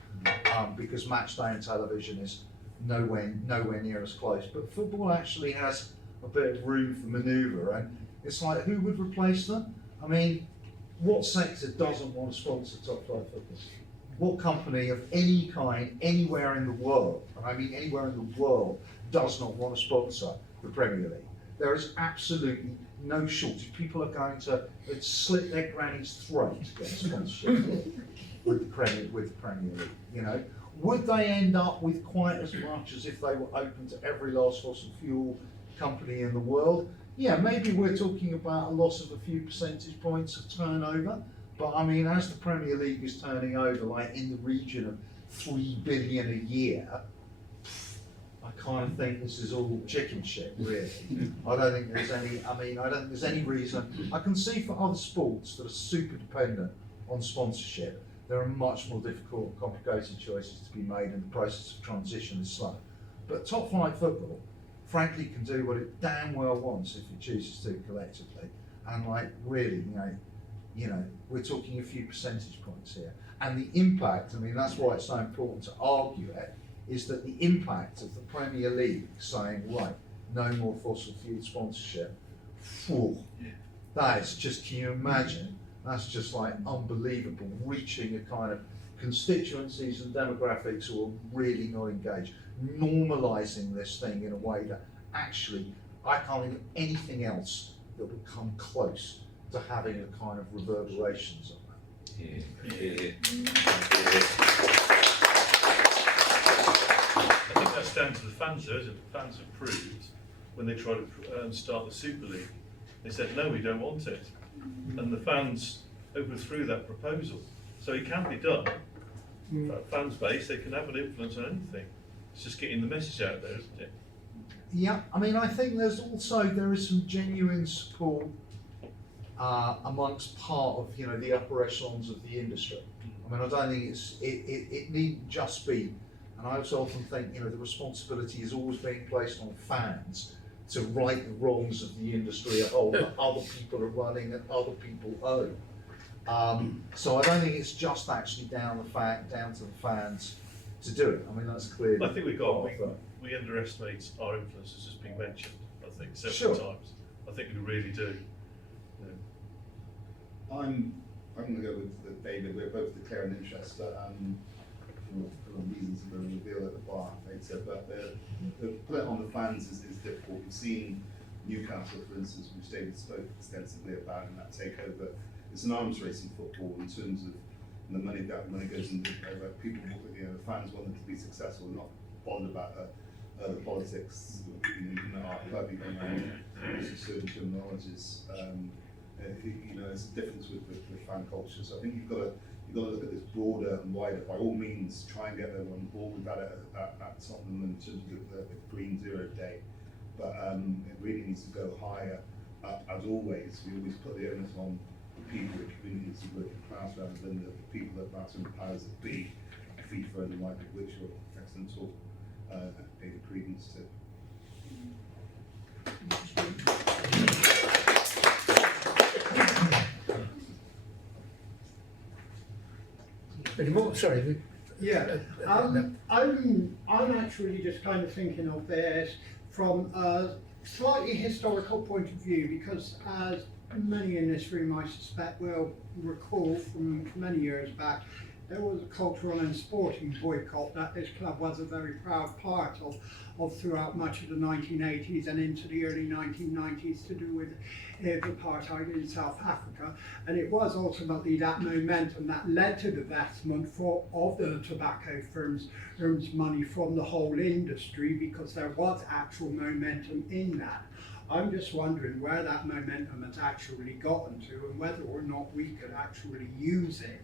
because match day and television is nowhere near as close. But football actually has a bit of room for manoeuvre. And it's like, who would replace them? I mean, what sector doesn't want to sponsor top flight football? What company of any kind, anywhere in the world, and I mean anywhere in the world, does not want to sponsor the Premier League? There is absolutely no shortage. People are going to slit their granny's throat to get a sponsorship with the Premier League. Would they end up with quite as much as if they were open to every last fossil fuel company in the world? Yeah, maybe we're talking about a loss of a few percentage points of turnover, but I mean, as the Premier League is turning over like in the region of 3 billion a year, I kind of think this is all chicken shit, really. I don't think there's any reason. I can see for other sports that are super dependent on sponsorship, there are much more difficult and complicated choices to be made, and the process of transition is slow. But top flight football, frankly, can do what it damn well wants if it chooses to collectively. And really, we're talking a few percentage points here. And the impact, that's why it's so important to argue it, is that the impact of the Premier League saying, right, no more fossil fuel sponsorship, that is just, can you imagine? That's just unbelievable, reaching a kind of constituencies and demographics who are really not engaged, normalising this thing in a way that actually, I can't think of anything else that would come close to having a kind of reverberations on that. I think that's down to the fans though, isn't it? The fans have proved when they tried to start the Super League, they said, no, we don't want it. And the fans overthrew that proposal. So it can be done. Fans base, they can have an influence on anything. It's just getting the message out there, isn't it? Yeah, I think there is some genuine support amongst part of the upper echelons of the industry. I don't think it needn't just be, and I also often think the responsibility is always being placed on fans to right the wrongs of the industry at whole that other people are running and other people own. So I don't think it's just actually down to the fans to do it. That's clear. I think we underestimate our influence, as has been mentioned, I think, several times. I think we really do. I'm going to go with David. We're both declaring interest, but for reasons we'll reveal at the bar later. But the put on the fans is difficult. We've seen Newcastle, for instance, which David spoke extensively about in that takeover. It's an arms race in football in terms of the money goes into people. The fans want them to be successful, not bothered about the politics in our club. using certain terminologies. You know, there's a difference with fan culture. So I think you've got to look at this broader and wider. By all means, try and get everyone on board with that at Tottenham in terms of the Green Zero Day. But it really needs to go higher. As always, we always put the onus on the people, the communities, the working class, rather than the people that matter and the powers that be, FIFA and the like, which are excellent talk, pay the credence to. Any more? Sorry. Yeah, I'm actually just kind of thinking of this from a slightly historical point of view, because as many in this room I suspect will recall from many years back, there was a cultural and sporting boycott that this club was a very proud part of throughout much of the 1980s and into the early 1990s, to do with apartheid in South Africa. And it was ultimately that momentum that led to the divestment of the tobacco firms' money from the whole industry, because there was actual momentum in that. I'm just wondering where that momentum has actually gotten to, and whether or not we could actually use it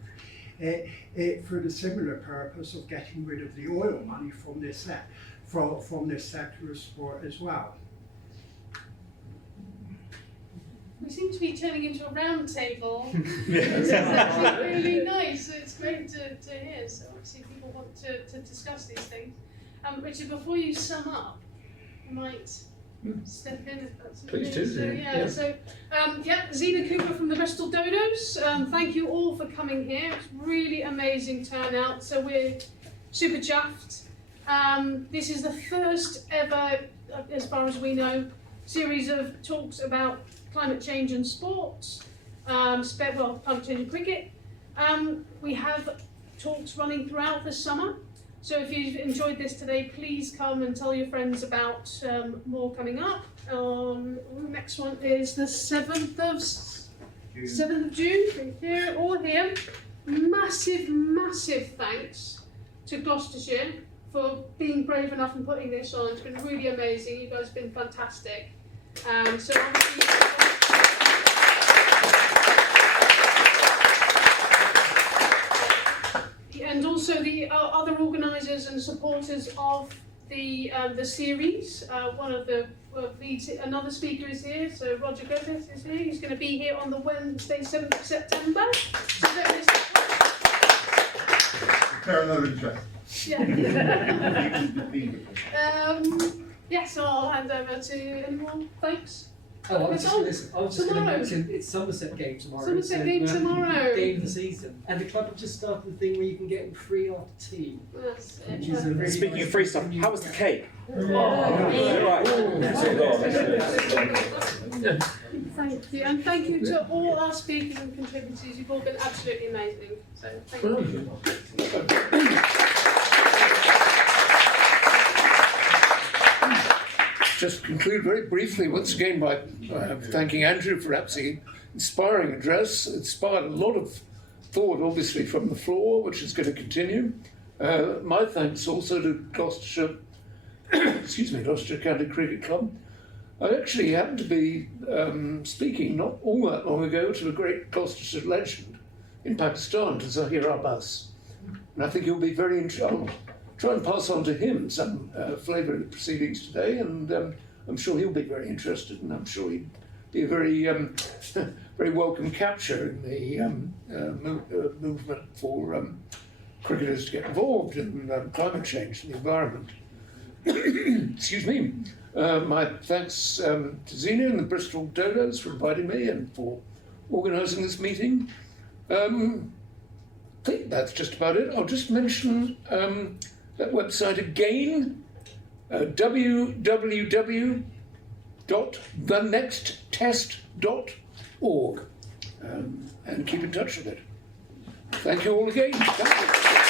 for the similar purpose of getting rid of the oil money from this sector of sport as well. We seem to be turning into a round table. It's actually really nice. It's great to hear. So obviously people want to discuss these things. Richard, before you sum up, you might step in if that's okay. Please do. So Zena Cooper from the Bristol Dodos. Thank you all for coming here. It's really amazing turnout. So we're super chuffed. This is the first ever, as far as we know, series of talks about climate change and sports, climate change and cricket. We have talks running throughout the summer. So if you've enjoyed this today, please come and tell your friends about more coming up. Next one is the 7th of June. Here, all here. Massive thanks to Gloucestershire for being brave enough and putting this on. It's been really amazing. You guys have been fantastic. So and also the other organisers and supporters of the series. One of the leads, another speaker is here. So Roger Griffith is here. He's going to be here on the Wednesday, 7th of September. So there is. Parallel interest. Yeah. Yes, I'll hand over to anyone. Thanks. Oh, I was just going to mention it's Somerset game tomorrow. Somerset game tomorrow. Game of the season. And the club have just started the thing where you can get them free after tea. That's it. Which is a really Speaking of free stuff, how was the cake? Thank you, and thank you to all our speakers and contributors. You've all been absolutely amazing. So thank you. Just conclude very briefly once again by thanking Andrew for absolutely inspiring address. It inspired a lot of thought, obviously, from the floor, which is going to continue. My thanks also to Gloucestershire, Gloucestershire County Cricket Club. I actually happened to be speaking not all that long ago to a great Gloucestershire legend in Pakistan, to Zahir Abbas. And I think he'll be very interested. I'll try and pass on to him some flavour of the proceedings today, and I'm sure he'll be very interested, and I'm sure he'd be a very, very welcome capture in the movement for cricketers to get involved in climate change and the environment. Excuse me. My thanks to Zena and the Bristol Dodos for inviting me and for organising this meeting. I think that's just about it. I'll just mention that website again, www.thenexttest.org, and keep in touch with it. Thank you all again. Thank you.